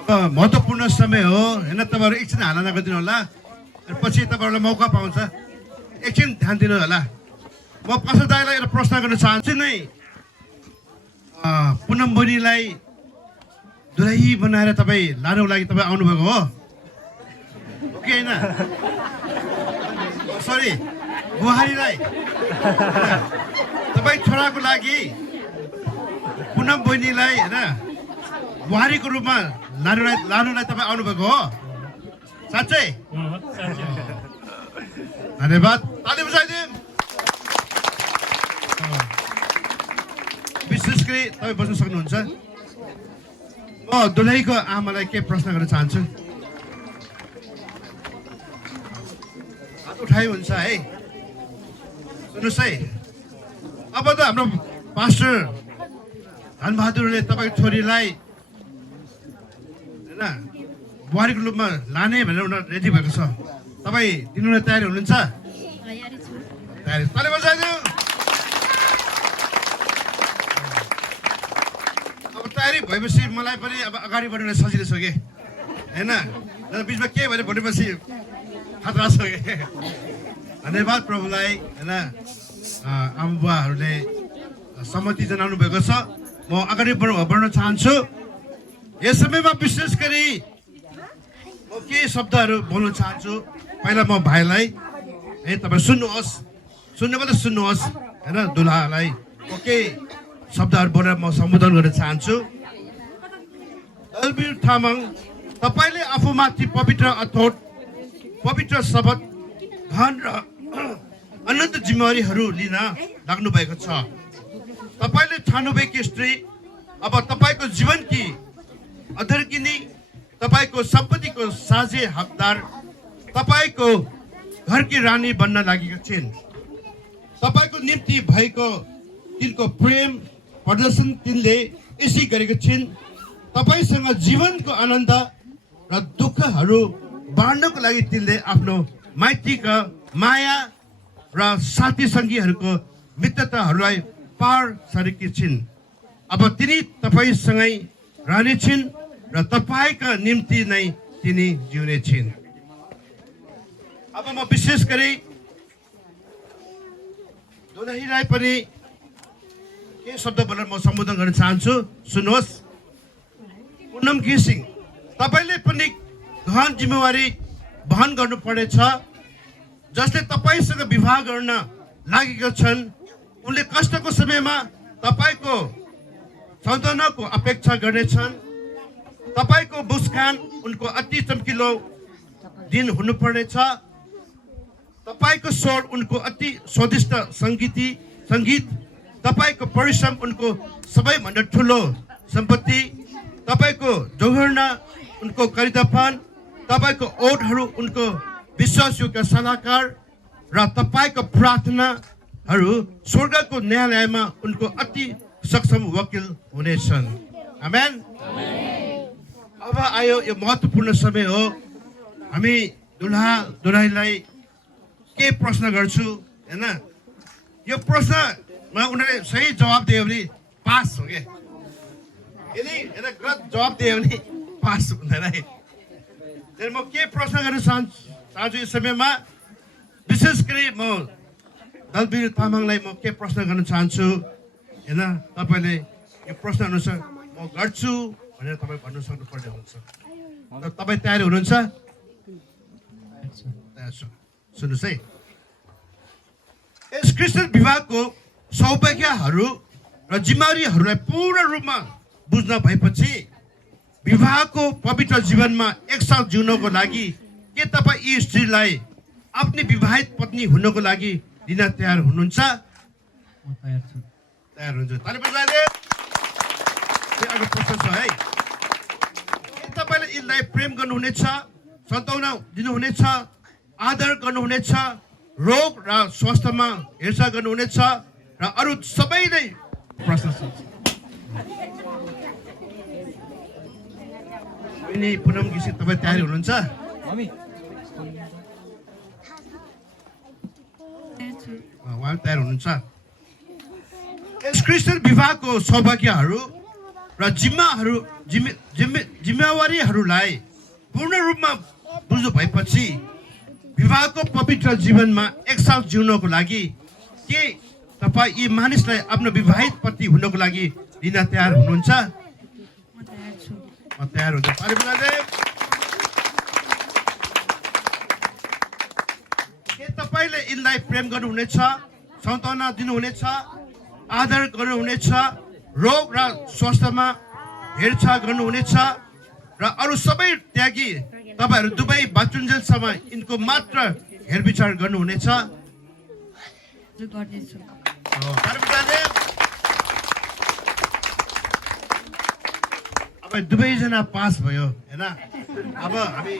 अब महत्त्वपूर्ण समय हो होइन तपाईँहरू एकछिन हाला नगरिदिनु होला पछि तपाईँहरूलाई मौका पाउँछ एकछिन ध्यान दिनु होला म पास्टर दाइलाई एउटा प्रश्न गर्न चाहन्छु नै पुनम बहिनीलाई दुलही बनाएर तपाईँ लानुको लागि तपाईँ आउनुभएको हो कि होइन सरी बुहारीलाई तपाईँ छोराको लागि पुनम बहिनीलाई होइन बुहारीको रूपमा लानुलाई तपाईँ आउनुभएको हो साँच्चै धन्यवाद ताली बजाइदिउँ विशेष गरी तपाईँ बस्न सक्नुहुन्छ म दुलहीको आमालाई के प्रश्न गर्न चाहन्छु हात उठाइ हुन्छ है सुन्नुहोस् है अब त हाम्रो पास्टर धनबहादुरले तपाईँको छोरीलाई होइन बुहारीको रूपमा लाने भनेर उनीहरू रेडी भएको छ तपाईँ दिनुलाई तयारी हुनुहुन्छ तयारी ताली बजाइदिउँ तयारी भएपछि मलाई पनि अब अगाडि बढ्न सजिलो छ कि होइन बिचमा के भने भनेपछि खतरा छ कि धन्यवाद प्रभुलाई होइन आमा बुवाहरूले सम्मति जनाउनु भएको छ म अगाडि बढ्न चाहन्छु यस समयमा विशेष गरी म केही शब्दहरू बोल्न चाहन्छु पहिला म भाइलाई है तपाईँ सुन्नुहोस् सुन्नुहोस् होइन दुलहालाई केही शब्दहरू बोलेर म सम्बोधन गर्न चाहन्छु दलवीर तामाङ तपाईँले आफूमाथि पवित्र अथोट पवित्र शपथ धन र अनन्त जिम्मेवारीहरू लिन लाग्नु भएको छ तपाईँले ठान्नुभएकी स्त्री अब तपाईँको जीवनकी अधर्किनी तपाईँको सम्पत्तिको साझे हकदार तपाईँको घरकी रानी बन्न लागेका छिन् तपाईँको निम्ति भएको तिनको प्रेम प्रदर्शन तिनले यसै गरेको छिन् तपाईँसँग जीवनको आनन्द र दुःखहरू बाँड्नको लागि तिनले आफ्नो माइतीका माया र साथी सङ्गीहरूको मित्रताहरूलाई पार सरेकी छिन् अब तिनी तपाईँसँगै रहने छिन् र तपाईँका निम्ति नै तिनी जिउने छिन् अब म विशेष गरी दुलहीलाई पनि के शब्द बोलेर म सम्बोधन गर्न चाहन्छु सुन्नुहोस् पुनम घिसिङ तपाईँले पनि गहन जिम्मेवारी वहन गर्नुपर्नेछ जसले तपाईँसँग विवाह गर्न लागेका छन् उनले कष्टको समयमा तपाईँको सान्त्वनाको अपेक्षा गर्नेछन् तपाईँको मुस्कान उनको अति चम्किलो दिन हुनुपर्नेछ तपाईँको स्वर उनको अति स्वादिष्ट सङ्गीत तपाईँको परिश्रम उनको सबैभन्दा ठुलो सम्पत्ति तपाईँको जौहर्ना उनको करितापन तपाईँको ओठहरू उनको विश्वासयोग्य सल्लाहकार र तपाईँको प्रार्थनाहरू स्वर्गको न्यायालयमा उनको अति सक्षम वकिल हुनेछन् आमेन अब आयो यो महत्त्वपूर्ण समय हो हामी दुल्हा दुलहीलाई के प्रश्न गर्छु हैन यो प्रश्नमा उनीहरूले सही जवाब दियो भने पास हो के यदि गलत जवाब दियो भने पास हुँदैन है म के प्रश्न गर्न चाहन्छु यो समयमा विशेष गरी म दलबीर तामाङलाई म के प्रश्न गर्न चाहन्छु होइन तपाईँले यो प्रश्न अनुसार म गर्छु भनेर तपाईँ भन्नु सक्नुपर्ने हुन्छ तपाईँ तयार हुनुहुन्छ तयार छ सुन्नुहोस् है यस क्रिस्चियन विवाहको सौभाग्यहरू र जिम्मेवारीहरूलाई पूर्ण रूपमा बुझ्न भएपछि विवाहको पवित्र जीवनमा एकसाथ जिउनको लागि के तपाईँ यी स्त्रीलाई आफ्नै विवाहित पत्नी हुनको लागि लिन तयार हुनुहुन्छ तयार हुन्छ ताली बजाइले अर्को प्रश्न छ है के तपाईँले यिनलाई प्रेम गर्नुहुनेछ सन्ताउना दिनुहुनेछ आदर गर्नुहुनेछ रोग र स्वास्थ्यमा हेरचाह गर्नुहुनेछ र अरू सबै नै प्रश्न छ पुनम घिसिङ तपाईँ तयारी हुनुहुन्छ उहाँ तयार हुनुहुन्छ यस क्रिस्चियन विवाहको सौभाग्यहरू र जिम्मेवारीहरूलाई पूर्ण रूपमा बुझ्नु भएपछि विवाहको पवित्र जीवनमा एकसाथ जिउनको लागि के तपाईँ यी मानिसलाई आफ्नो विवाहित पति हुनको लागि लिन तयार हुनुहुन्छ म तयार हुन्छ के तपाईँले यिनलाई प्रेम गर्नुहुनेछ सन्ताउना दिनुहुनेछ आदर गर्नुहुनेछ रोग र स्वास्थ्यमा हेरचाह गर्नुहुनेछ र अरू सबै त्यागी तपाईँहरू दुवै बाँचुन्जेलसम्म यिनको मात्र हेरविचार गर्नुहुनेछ अब दुवैजना पास भयो होइन अब हामी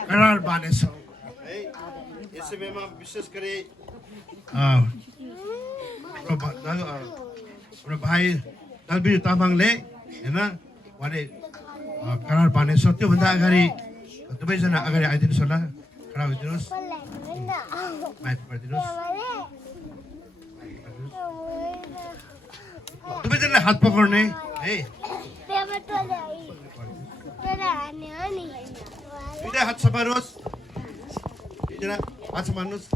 करार बाँध्नेछौँ है यसैमा विशेष गरी हाम्रो भाइ दलबीर तामाङले होइन उहाँले करार बाँध्नेछ त्योभन्दा अगाडि दुवैजना अगाडि आइदिनुहोस् होला खडा भइदिनुहोस् माइक गरिदिनुहोस् दुवैजनाले हात पक्राउने है दुईटा हात समार्नुहोस् दुईजना हात समार्नुहोस्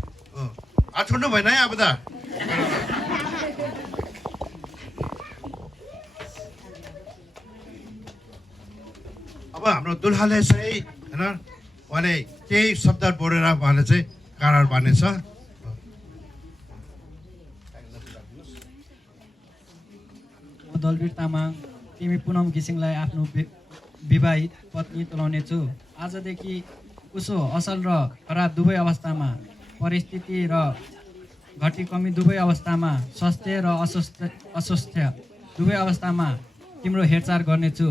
हात छोड्नु भएन है अब त अब हाम्रो दुल्हाले चाहिँ होइन उहाँले केही शब्द बोलेर उहाँले चाहिँ करार बाँध्नेछ दलबीर तामाङ तिमी पुनम घिसिङलाई आफ्नो विवाहित पत्नी तुल्याउनेछु आजदेखि उसो असल र खराब दुवै अवस्थामा परिस्थिति र घटी कमी दुवै अवस्थामा स्वास्थ्य र अस्वास्थ्य दुवै अवस्थामा तिम्रो हेरचाह गर्नेछु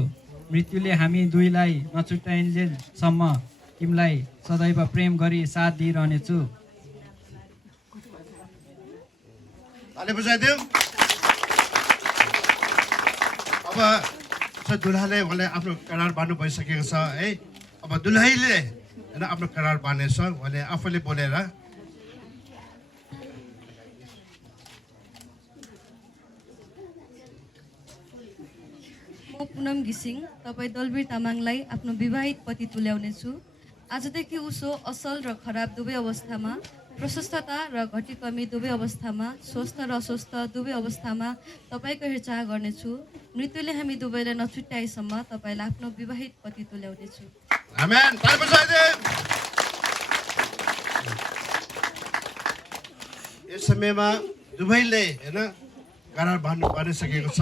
मृत्युले हामी दुईलाई नछुट्याइन्जेलसम्म तिमीलाई सदैव प्रेम गरी साथ दिइरहनेछु अब दुल्हाले उहाँले आफ्नो करार बाँध्नु भइसकेको छ है अब दुल्हैले होइन आफ्नो करार बाँध्नेछ उहाँले आफैले बोलेर म पुनम घिसिङ तपाईँ दलबीर तामाङलाई आफ्नो विवाहित पति तुल्याउनेछु आजदेखि उसो असल र खराब दुवै अवस्थामा प्रशस्तता र घटी कमी दुवै अवस्थामा स्वस्थ र अस्वस्थ दुवै अवस्थामा तपाईँको हेरचाह गर्नेछु मृत्युले हामी दुवैलाई नछुट्याएसम्म तपाईँलाई आफ्नो विवाहित पति तुल्याउनेछु यस समयमा दुवैले होइन करार बाँधिसकेको छ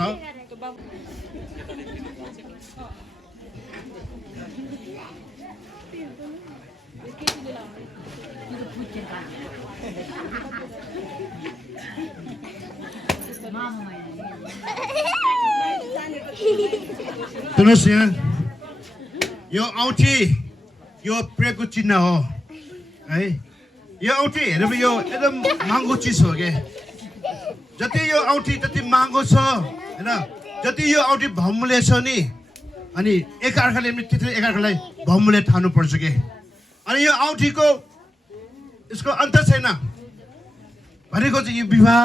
सुन्नुहोस् यहाँ यो औँठी यो प्रेमको चिन्ह हो है यो औँठी हेरेर यो एकदम महँगो चिज हो क्या जति यो औँठी जति महँगो छ होइन जति यो औँठी बहुमूल्य छ नि अनि एकअर्काले पनि त्यति एकअर्कालाई बहुमूल्य ठान्नुपर्छ के अनि यो औँठीको यसको अन्त छैन भनेको चाहिँ यो विवाह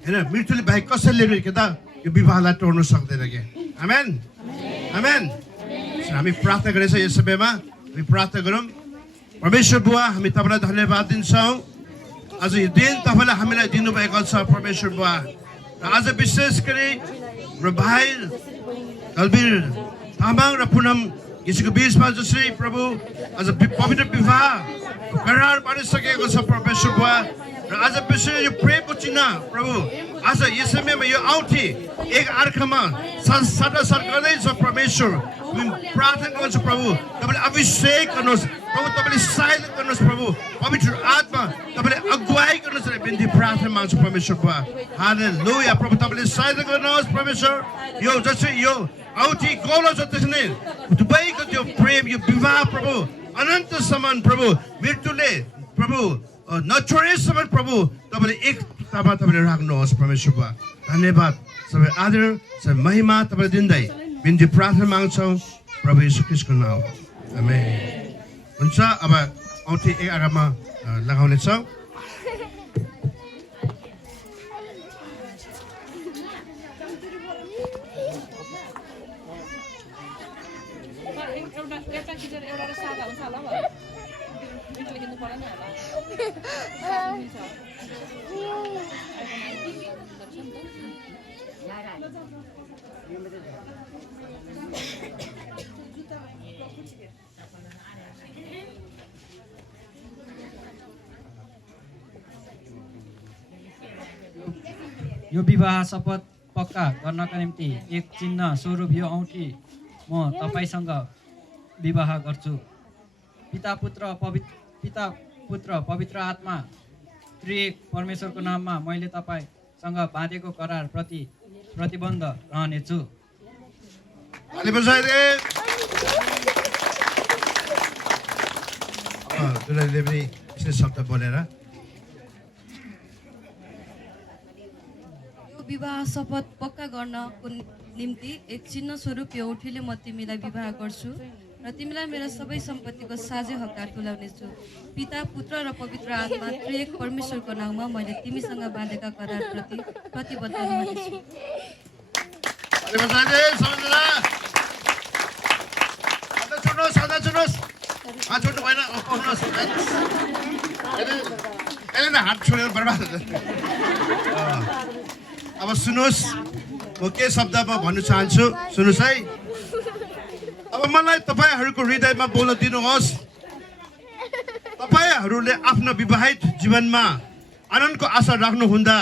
होइन मृत्युले बाहेक कसैले पनि के त यो विवाहलाई तोड्नु सक्दैन के आमेन आमेन हामी प्रार्थना गरेछौँ यस समयमा हामी प्रार्थना गरौँ परमेश्वर बुवा हामी तपाईँलाई धन्यवाद दिन्छौँ आज यो दिन तपाईँले हामीलाई दिनुभएको छ परमेश्वर बुवा र आज विशेष गरी हाम्रो भाइ दलबीर तामाङ र पुनम घिसिङको बिचमा जसरी प्रभु आज पवित्र विवाह करार पारिसकेको छ परमेश्वर बुवा र आज विशेष यो प्रेमको चिन्ह प्रभु आज यस समयमा यो औँठी एक अर्कामा साटासाट गर्दैछ परमेश्वर प्रार्थना गर्छु प्रभु तपाईँले अभिषेक गर्नुहोस् प्रभु तपाईँले सहायता गर्नुहोस् प्रभु पवित्र आत्मा तपाईँले अगुवाई गर्नुहोस् र बिन्ती प्रार्थना माग्छु परमेश्वर बुवा हालेलुया प्रभु तपाईँले सहायता गर्नुहोस् परमेश्वर यो जसरी यो औँठी गौरव छ त्यसरी नै दुवैको त्यो प्रेम यो विवाह प्रभु अनन्तसम्म प्रभु मृत्युले प्रभु नछोडेसम्म प्रभु तपाईँले एकतामा तपाईँले राख्नुहोस् परमेश्वर बुवा धन्यवाद सबै आदर सबै महिमा तपाईँले दिँदै बिन्ती प्रार्थना माग्छौँ प्रभु यीशु ख्रीष्टको नाम आमेन हुन्छ अब औँठी एक आगामा लगाउनेछौँ यो विवाह शपथ पक्का गर्नका निम्ति एक चिन्ह स्वरूप यो औँठी म तपाईँसँग विवाह गर्छु। पिता पुत्र पवित्र आत्मा त्रिएक परमेश्वरको नाममा मैले तपाईँसँग बाँधेको करार प्रति प्रतिबद्ध रहनेछु। शब्द बोलेर विवाह शपथ पक्का गर्नको निम्ति एक चिन्ह स्वरूप यो औँठीले म तिमीलाई विवाह गर्छु र तिमीलाई मेरो सबै सम्पत्तिको साझे हकदार तुल्याउनेछु। पिता पुत्र र पवित्र आत्मा त्रिएक परमेश्वरको नाममा मैले तिमीसँग बाँधेका करार प्रति प्रतिबद्ध रहनेछु। हात छोडेर बर्बाद अब सुन्नुहोस् म के शब्द म भन्न चाहन्छु सुन्नुहोस् है अब मलाई तपाईँहरूको हृदयमा बोल्न दिनुहोस् तपाईँहरूले आफ्नो विवाहित जीवनमा आनन्दको आशा राख्नुहुँदा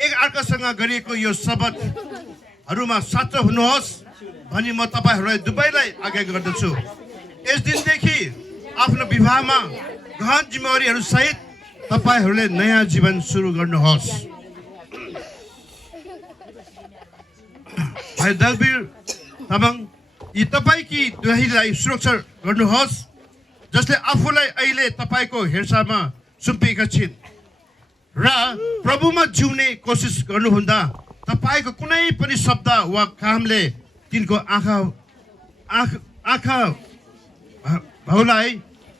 एक अर्कासँग गरिएको यो शपथहरूमा साँचो हुनुहोस् भनी म तपाईँहरूलाई दुवैलाई आज्ञा गर्दछु। यस दिनदेखि आफ्नो विवाहमा गहन जिम्मेवारीहरू सहित तपाईँहरूले नयाँ जीवन सुरु गर्नुहोस्। भाइ दलबीर तामाङ यी तपाईँकी दुवैलाई सुरक्षा गर्नुहोस् जसले आफूलाई अहिले तपाईँको हेरचाहमा सुम्पिएका छिन् र प्रभुमा जिउने कोसिस गर्नुहुँदा तपाईँको कुनै पनि शब्द वा कामले तिनको आँखा भाउलाई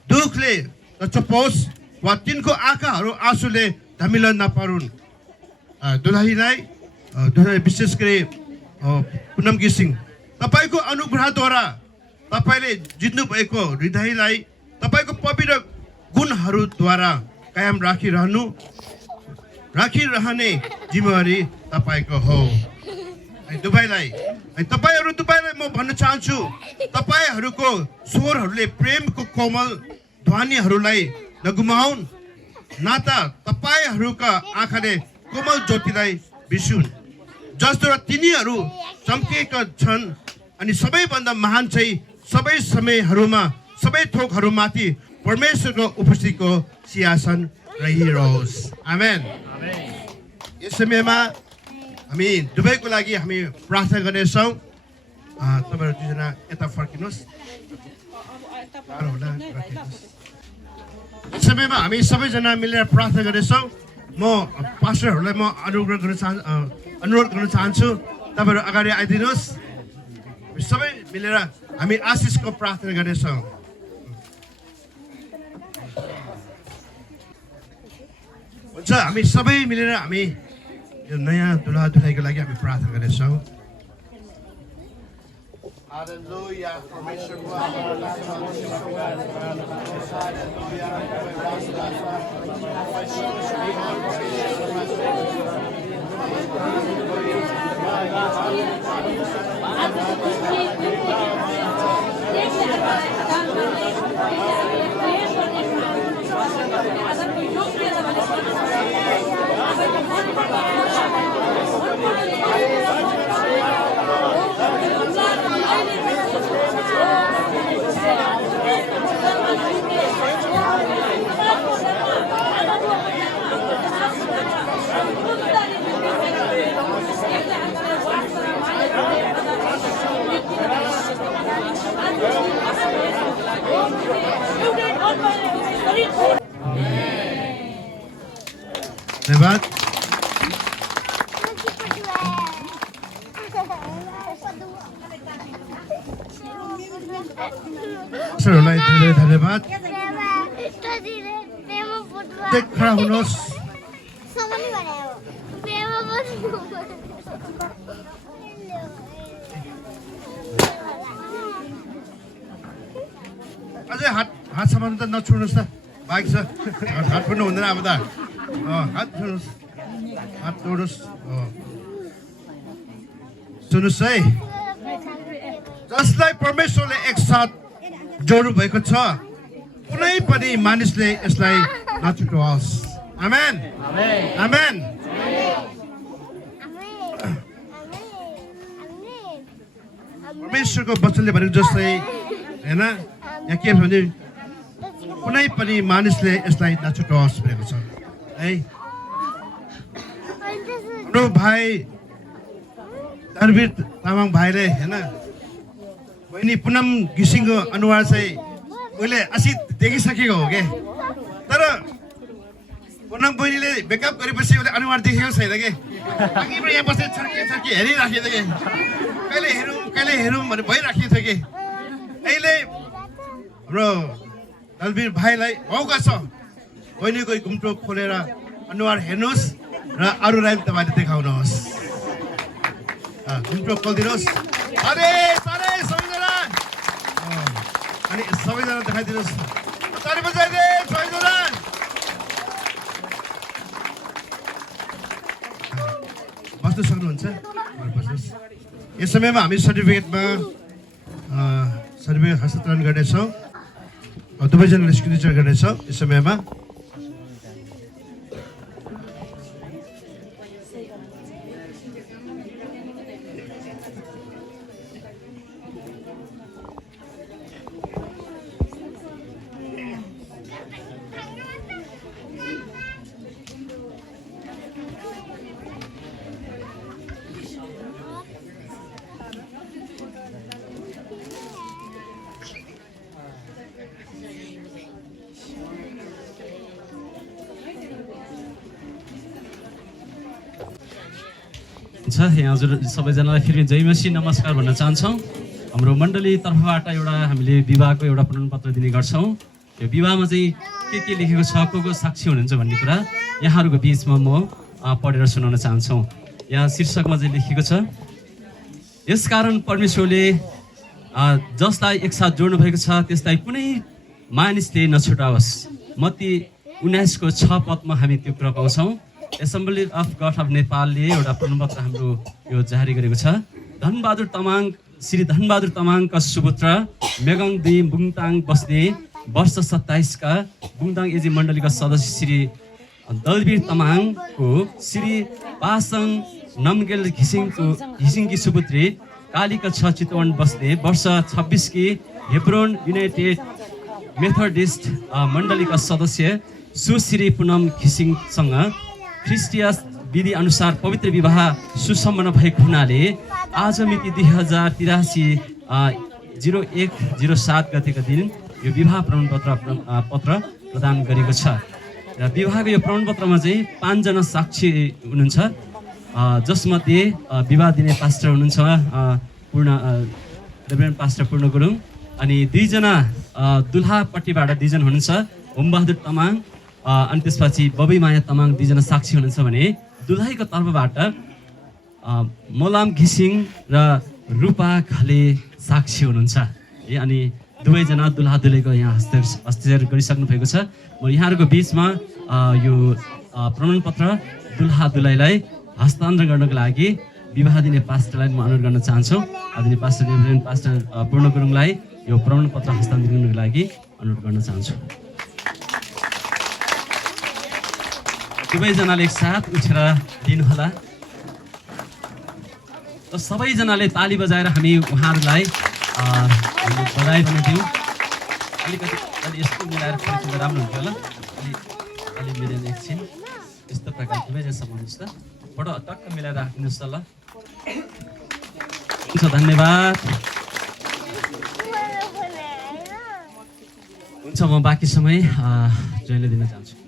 दुखले चपोस् वा तिनको आँखाहरू आँसुले धमिलन नपारुन्। दुलहीलाई विशेष गरी पुनम घिसिङ तपाईँको अनुग्रहद्वारा तपाईँले जित्नु भएको हृदयलाई तपाईँको पवित्र गुणहरूद्वारा कायम राखिरहने जिम्मेवारी तपाईँको हो। दुवैलाई तपाईँहरू दुवैलाई म भन्न चाहन्छु तपाईँहरूको स्वरहरूले प्रेमको कोमल ध्वनिहरूलाई नगुमाउन् नाता तपाईँहरूका आँखाले कोमल ज्योतिलाई बिर्सुन् जसद्वारा तिनीहरू चम्किएका छन् अनि सबैभन्दा महान चाहिँ सबै समयहरूमा सबै थोकहरूमाथि परमेश्वरको उपस्थितिको सिंहासन रहिरहोस्। आमेन। यस समयमा हामी दुवैको लागि हामी प्रार्थना गर्नेछौँ। तपाईँहरू दुईजना यता फर्किनुहोस्। यस समयमा हामी सबैजना मिलेर प्रार्थना गर्नेछौँ। म पास्टरहरूलाई म अनुरोध गर्न चाहन्छु तपाईँहरू अगाडि आइदिनुहोस्। सबै मिलेर हामी आशिषको प्रार्थना गर्नेछौँ। हुन्छ हामी सबै मिलेर हामी यो नयाँ दुलहा दुलहीको लागि हामी प्रार्थना गर्नेछौँ। हालेलुया परमेश्वरको धन्यवाद सरहरूलाई धेरै धन्यवाद खडा हुनुहोस् अझै हात समाउनु त नछोड्नुहोस् त बाइक छ हात छोड्नु हुँदैन अब त हात छोड्नुहोस् हात जोड्नुहोस् सुन्नुहोस् है जसलाई परमेश्वरले एकसाथ जोड्नु भएको छ कुनै पनि मानिसले यसलाई नछुटाओस् आमेन आमेन परमेश्वरको वचनले भनेको जस्तै हैन यहाँ के भने कुनै पनि मानिसले यसलाई नछुटाओस् भनेको छ है हाम्रो भाइ धनवीर तामाङ भाइले हैन बहिनी पुनम घिसिङको अनुहार चाहिँ उहिले असी देखिसकेको हो के तर पुनम बहिनीले बेकअप गरेपछि उसले अनुहार देखेको छैन के अघिबाट यहाँ बसेर छर्की हेरिराखेको थियो कि कहिले हेरौँ भने भइराखेको थियो कि अहिले हाम्रो धनवीर भाइलाई मौका छ बहिनीको घुम्टो खोलेर अनुहार हेर्नुहोस् र अरूलाई तपाईँले देखाउनुहोस् घुम्टो खोलिदिनुहोस् अरे सबैजना अनि सबैजना देखाइदिनुहोस् ताली बजाइदे सबैजना बस्नु सक्नुहुन्छ बस्नुहोस् यस समयमा हामी सर्टिफिकेट हस्तान्तरण गर्नेछौँ दुवैजनाले सिग्नेचर गर्नेछौँ यस समयमा यहाँ हजुर सबैजनालाई फेरि जय मसीह नमस्कार भन्न चाहन्छौँ हाम्रो मण्डली तर्फबाट एउटा हामीले विवाहको एउटा प्रमाणपत्र दिने गर्छौँ यो विवाहमा चाहिँ के लेखेको छ को साक्षी हुनुहुन्छ भन्ने कुरा यहाँहरूको बिचमा म पढेर सुनाउन चाहन्छौँ यहाँ शीर्षकमा चाहिँ लेखेको छ यसकारण परमेश्वरले जसलाई एकसाथ जोड्नु भएको छ त्यसलाई कुनै मानिसले नछुटाओस् मत्ती 19:6 पदमा हामी त्यो कुरा पाउँछौँ एसेम्बली अफ गड अफ नेपालले एउटा प्रमाणपत्र हाम्रो यो जारी गरेको छ श्री धनबहादुर तामाङका सुपुत्र मेगङ दि बुङताङ बस्ने वर्ष 27 का बुङताङ एजी मण्डलीका सदस्य श्री दलवीर तामाङको श्री पासाङ नमगेल घिसिङकी सुपुत्री कालिका 6 चितवन बस्ने वर्ष 26 की हेब्रोन युनाइटेड मेथोडिस्ट मण्डलीका सदस्य सुश्री पुनम घिसिङसँग ख्रिस्टीय विधि अनुसार पवित्र विवाह सुसम्पन्न भएको हुनाले आज मिति 2083 0107 गतेका दिन यो विवाह प्रमाणपत्र प्रदान गरेको छ र विवाहको यो प्रमाणपत्रमा चाहिँ 5 जना साक्षी हुनुहुन्छ जसमध्ये विवाह दिने पास्टर हुनुहुन्छ रेभरेन्ड पास्टर पूर्ण गुरुङ अनि 2 जना दुल्हापट्टिबाट 2 जना हुनुहुन्छ होमबहादुर तामाङ अनि त्यसपछि बबी माया तामाङ 2 जना साक्षी हुनुहुन्छ भने दुल्हाईको तर्फबाट मोलाम घिसिङ र रूपा खले साक्षी हुनुहुन्छ है। अनि दुवैजना दुल्हा दुलहीको यहाँ हस्ताक्षर गरिसक्नु भएको छ। म यहाँहरूको बिचमा यो प्रमाणपत्र दुल्हा दुलहीलाई हस्तान्तरण गर्नको लागि विवाह दिने पास्टरलाई म अनुरोध गर्न चाहन्छु। आदरणीय पास्टर रेभरेन्ड पास्टर पूर्ण गुरुङलाई यो प्रमाणपत्र हस्तान्तरण गर्नको लागि अनुरोध गर्न चाहन्छु। दुवैजनाले एकसाथ उठेर दिनुहोला। सबैजनाले ताली बजाएर हामी उहाँहरूलाई बधाई पनि दिउँ। अलिकति अलि यस्तो मिलाएर परिचय राम्रो हुन्थ्यो होला। अलि मिलेन एकछिन यस्तो प्रकार दुवैजना समाउनुहोस् त। फोटो टक्क मिलाएर राखिदिनुहोस् त ल। हुन्छ धन्यवाद। हुन्छ म बाँकी समय जयले दिन चाहन्छु।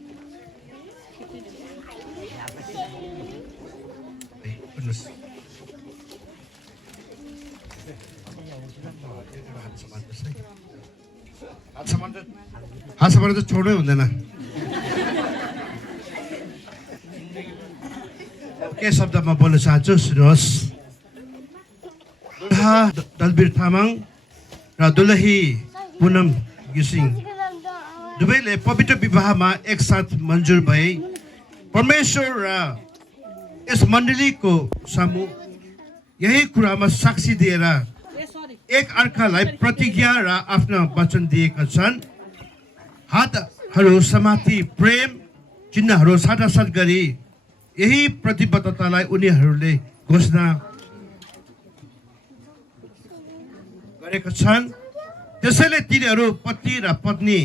हातसम्म त छोड्नै हुँदैन। के शब्द म बोल्न चाहन्छु सुन्नुहोस्। दुल्हा दलबीर तामाङ र दुलही पुनम घिसिङ दुवैले पवित्र विवाहमा एकसाथ मन्जुर भए परमेश्वर र यस मण्डलीको सामु यही कुरामा साक्षी दिएर एक अर्कालाई प्रतिज्ञा र आफ्ना वचन दिएका छन्। हातहरू समाति प्रेम चिन्हहरू साटासाट गरी यही प्रतिबद्धतालाई उनीहरूले घोषणा गरेका छन्। त्यसैले तिनीहरू पति र पत्नी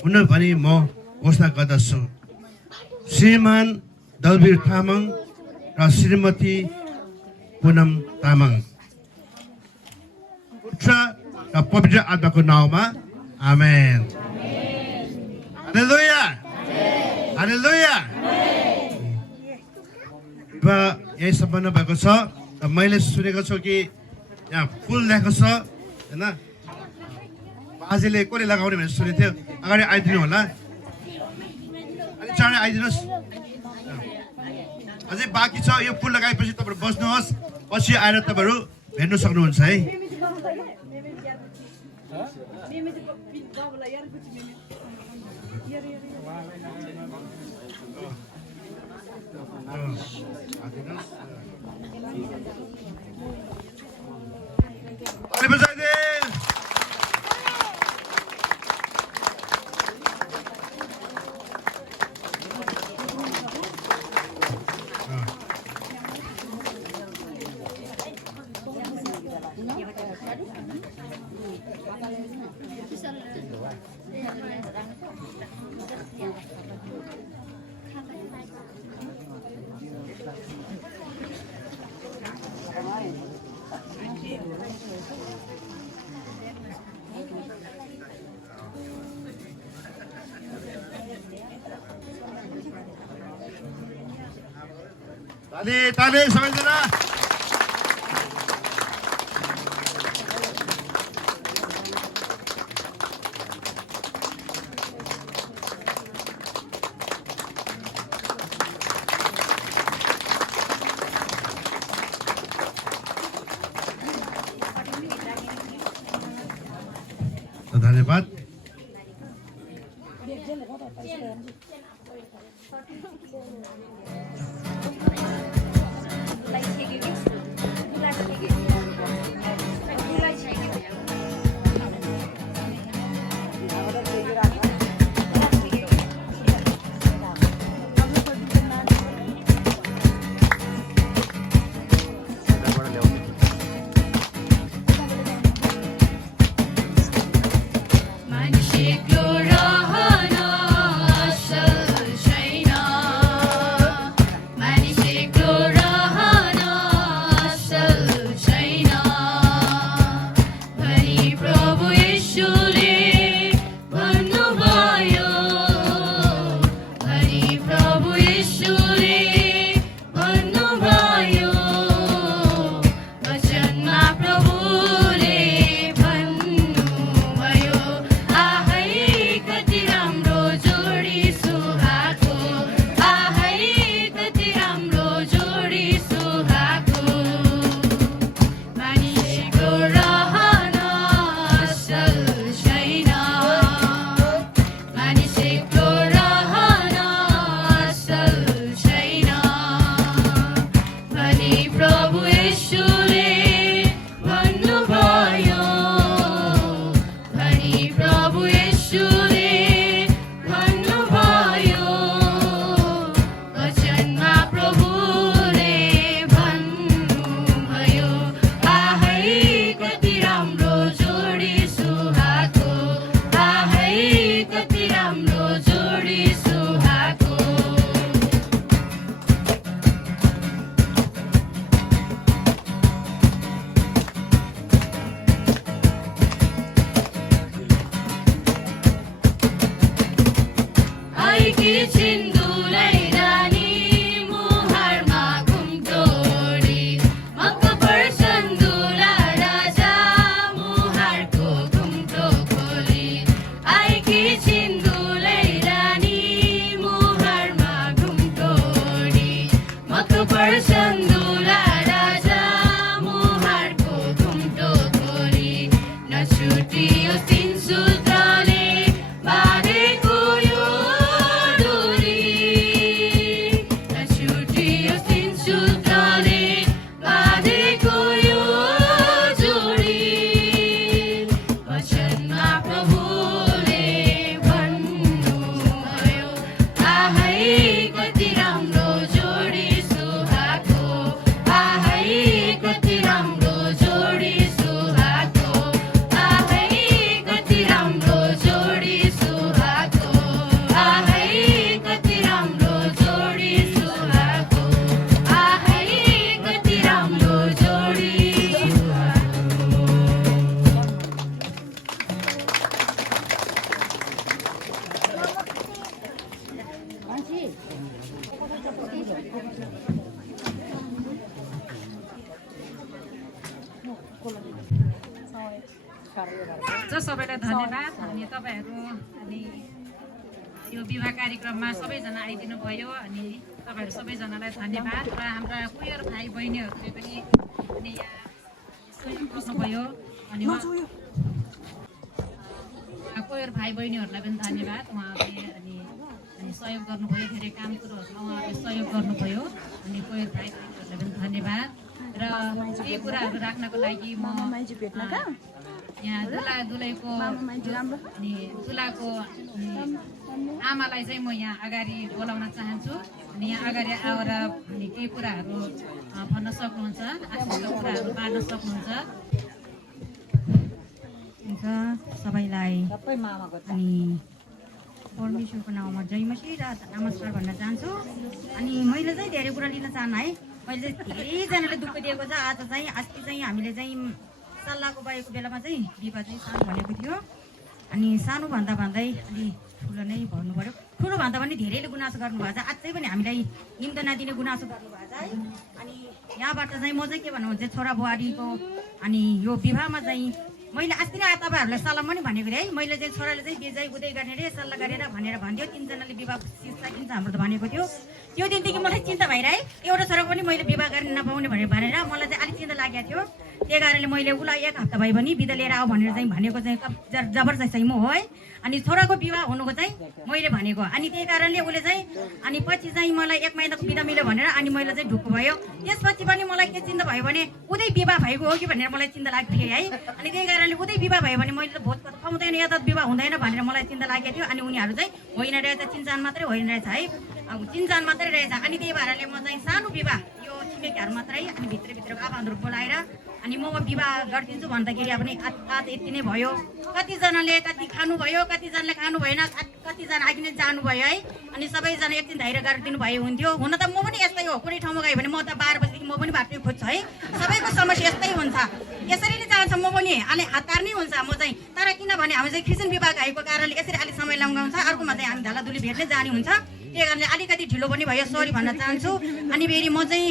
हुन भनी म घोषणा गर्दछु। श्रीमान दलबीर तामाङ र श्रीमती पुनम तामाङ र पवित्र आत्माको नाउँमा आमेन। हालेलुया हालेलुया। विवाह यही सम्पन्न भएको छ र मैले सुनेको छु कि यहाँ फुल ल्याएको छ होइन। बाजेले कसले लगाउने भनेर सुनेको थियो। अगाडि आइदिनु होला। अलिक चाँडै आइदिनुहोस्। अझै बाँकी छ। यो फुल लगाएपछि तपाईँहरू बस्नुहोस्। पछि आएर तपाईँहरू भेट्न सक्नुहुन्छ है। ताली ताली सबैजना। धन्यवाद। सबैलाई धन्यवाद अनि तपाईँहरू अनि यो विवाह कार्यक्रममा सबैजना आइदिनु भयो अनि तपाईँहरू सबैजनालाई धन्यवाद र हाम्रा कुयर भाइ बहिनीहरूले पनि अनि यहाँ सहयोग गर्नुभयो अनि कुयर भाइ बहिनीहरूलाई पनि धन्यवाद उहाँहरूले अनि सहयोग गर्नुभयो धेरै काम कुरोहरूमा उहाँहरूले सहयोग गर्नुभयो अनि कुयर भाइ बहिनीहरूलाई पनि धन्यवाद र यी कुराहरू राख्नको लागि म यहाँ दुलहीको अनि दुलाको आमालाई चाहिँ म यहाँ अगाडि बोलाउन चाहन्छु अनि यहाँ अगाडि आएर अनि केही कुराहरू भन्न सक्नुहुन्छ आफ्नो कुराहरू बाँड्न सक्नुहुन्छ सबैलाई अनि परमेश्वरको नाउँमा जय मसीह र नमस्कार भन्न चाहन्छु अनि मैले चाहिँ धेरै कुरा लिन चाहन्न है मैले चाहिँ धेरैजनाले दुःख दिएको छ आज चाहिँ अस्ति चाहिँ हामीले चाहिँ सल्लाहको भएको बेलामा चाहिँ विवाह चाहिँ सानो भनेको थियो अनि सानो भन्दा भन्दै अलि ठुलो नै भन्नु पऱ्यो ठुलो भन्दा पनि धेरैले गुनासो गर्नुभएको छ अझै पनि हामीलाई निम्तो नदिने गुनासो गर्नुभएको छ है अनि यहाँबाट चाहिँ म चाहिँ के भन्नुहुन्छ छोरा बुहारीको अनि यो विवाहमा चाहिँ मैले अस्ति नै तपाईँहरूलाई सल्लाह पनि भनेको थिएँ है मैले चाहिँ छोराले चाहिँ बेजाइ उदै गर्ने रे सल्लाह गरेर भनेर भन्थ्यो तिनजनाले विवाह सकिन्छ हाम्रो त भनेको थियो त्यो दिनदेखि मलाई चिन्ता भइरहे एउटा छोराको पनि मैले विवाह गर्न नपाउने भनेर मलाई चाहिँ अलिक चिन्ता लागेको थियो त्यही कारणले मैले उसलाई 1 हप्ता भयो भने बिदा लिएर आऊ भनेर चाहिँ भनेको चाहिँ जबरजस्ती चाहिँ म हो है अनि छोराको विवाह हुनुको चाहिँ मैले भनेको अनि त्यही कारणले उसले चाहिँ अनि पछि चाहिँ मलाई 1 महिनाको बिदा मिल्यो भनेर अनि मैले चाहिँ ढुक्क भयो त्यसपछि पनि मलाई के चिन्ता भयो भने उदै विवाह भएको हो कि भनेर मलाई चिन्ता लाग्थ्यो है अनि त्यही कारणले उदै विवाह भयो भने मैले त भोज पाउँदैन या त विवाह हुँदैन भनेर मलाई चिन्ता लागेको थियो अनि उनीहरू चाहिँ होइन रहेछ चिन्जान मात्रै होइन रहेछ है अब चिन्जान मात्रै रहेछ अनि त्यही भएर म चाहिँ सानो विवाह यो छिमेकीहरू मात्रै अनि भित्रभित्रको आफन्तहरू बोलाएर अनि म विवाह गरिदिन्छु भन्दाखेरि अब नि आज यति नै भयो कतिजनाले कति खानुभयो कतिजनाले खानु भएन कतिजना आइकिन जानुभयो है अनि सबैजना एकदिन धैर्य गरिदिनु भयो हुन्थ्यो हुन त म पनि यस्तै हो कुनै ठाउँमा गयो भने म त 12 बजीदेखि म पनि बाटो खोज्छु है सबैको समस्या यस्तै हुन्छ यसरी नै जान्छ म पनि अलि हात पार्नै हुन्छ म चाहिँ तर किनभने हामी चाहिँ क्रिस्चियन विवाह भएको कारणले यसरी अलिक समय लगाउँछ अर्कोमा चाहिँ हामी धालाधुली भेट्नै जाने हुन्छ त्यही कारणले अलिकति ढिलो पनि भयो सरी भन्न चाहन्छु अनि फेरि म चाहिँ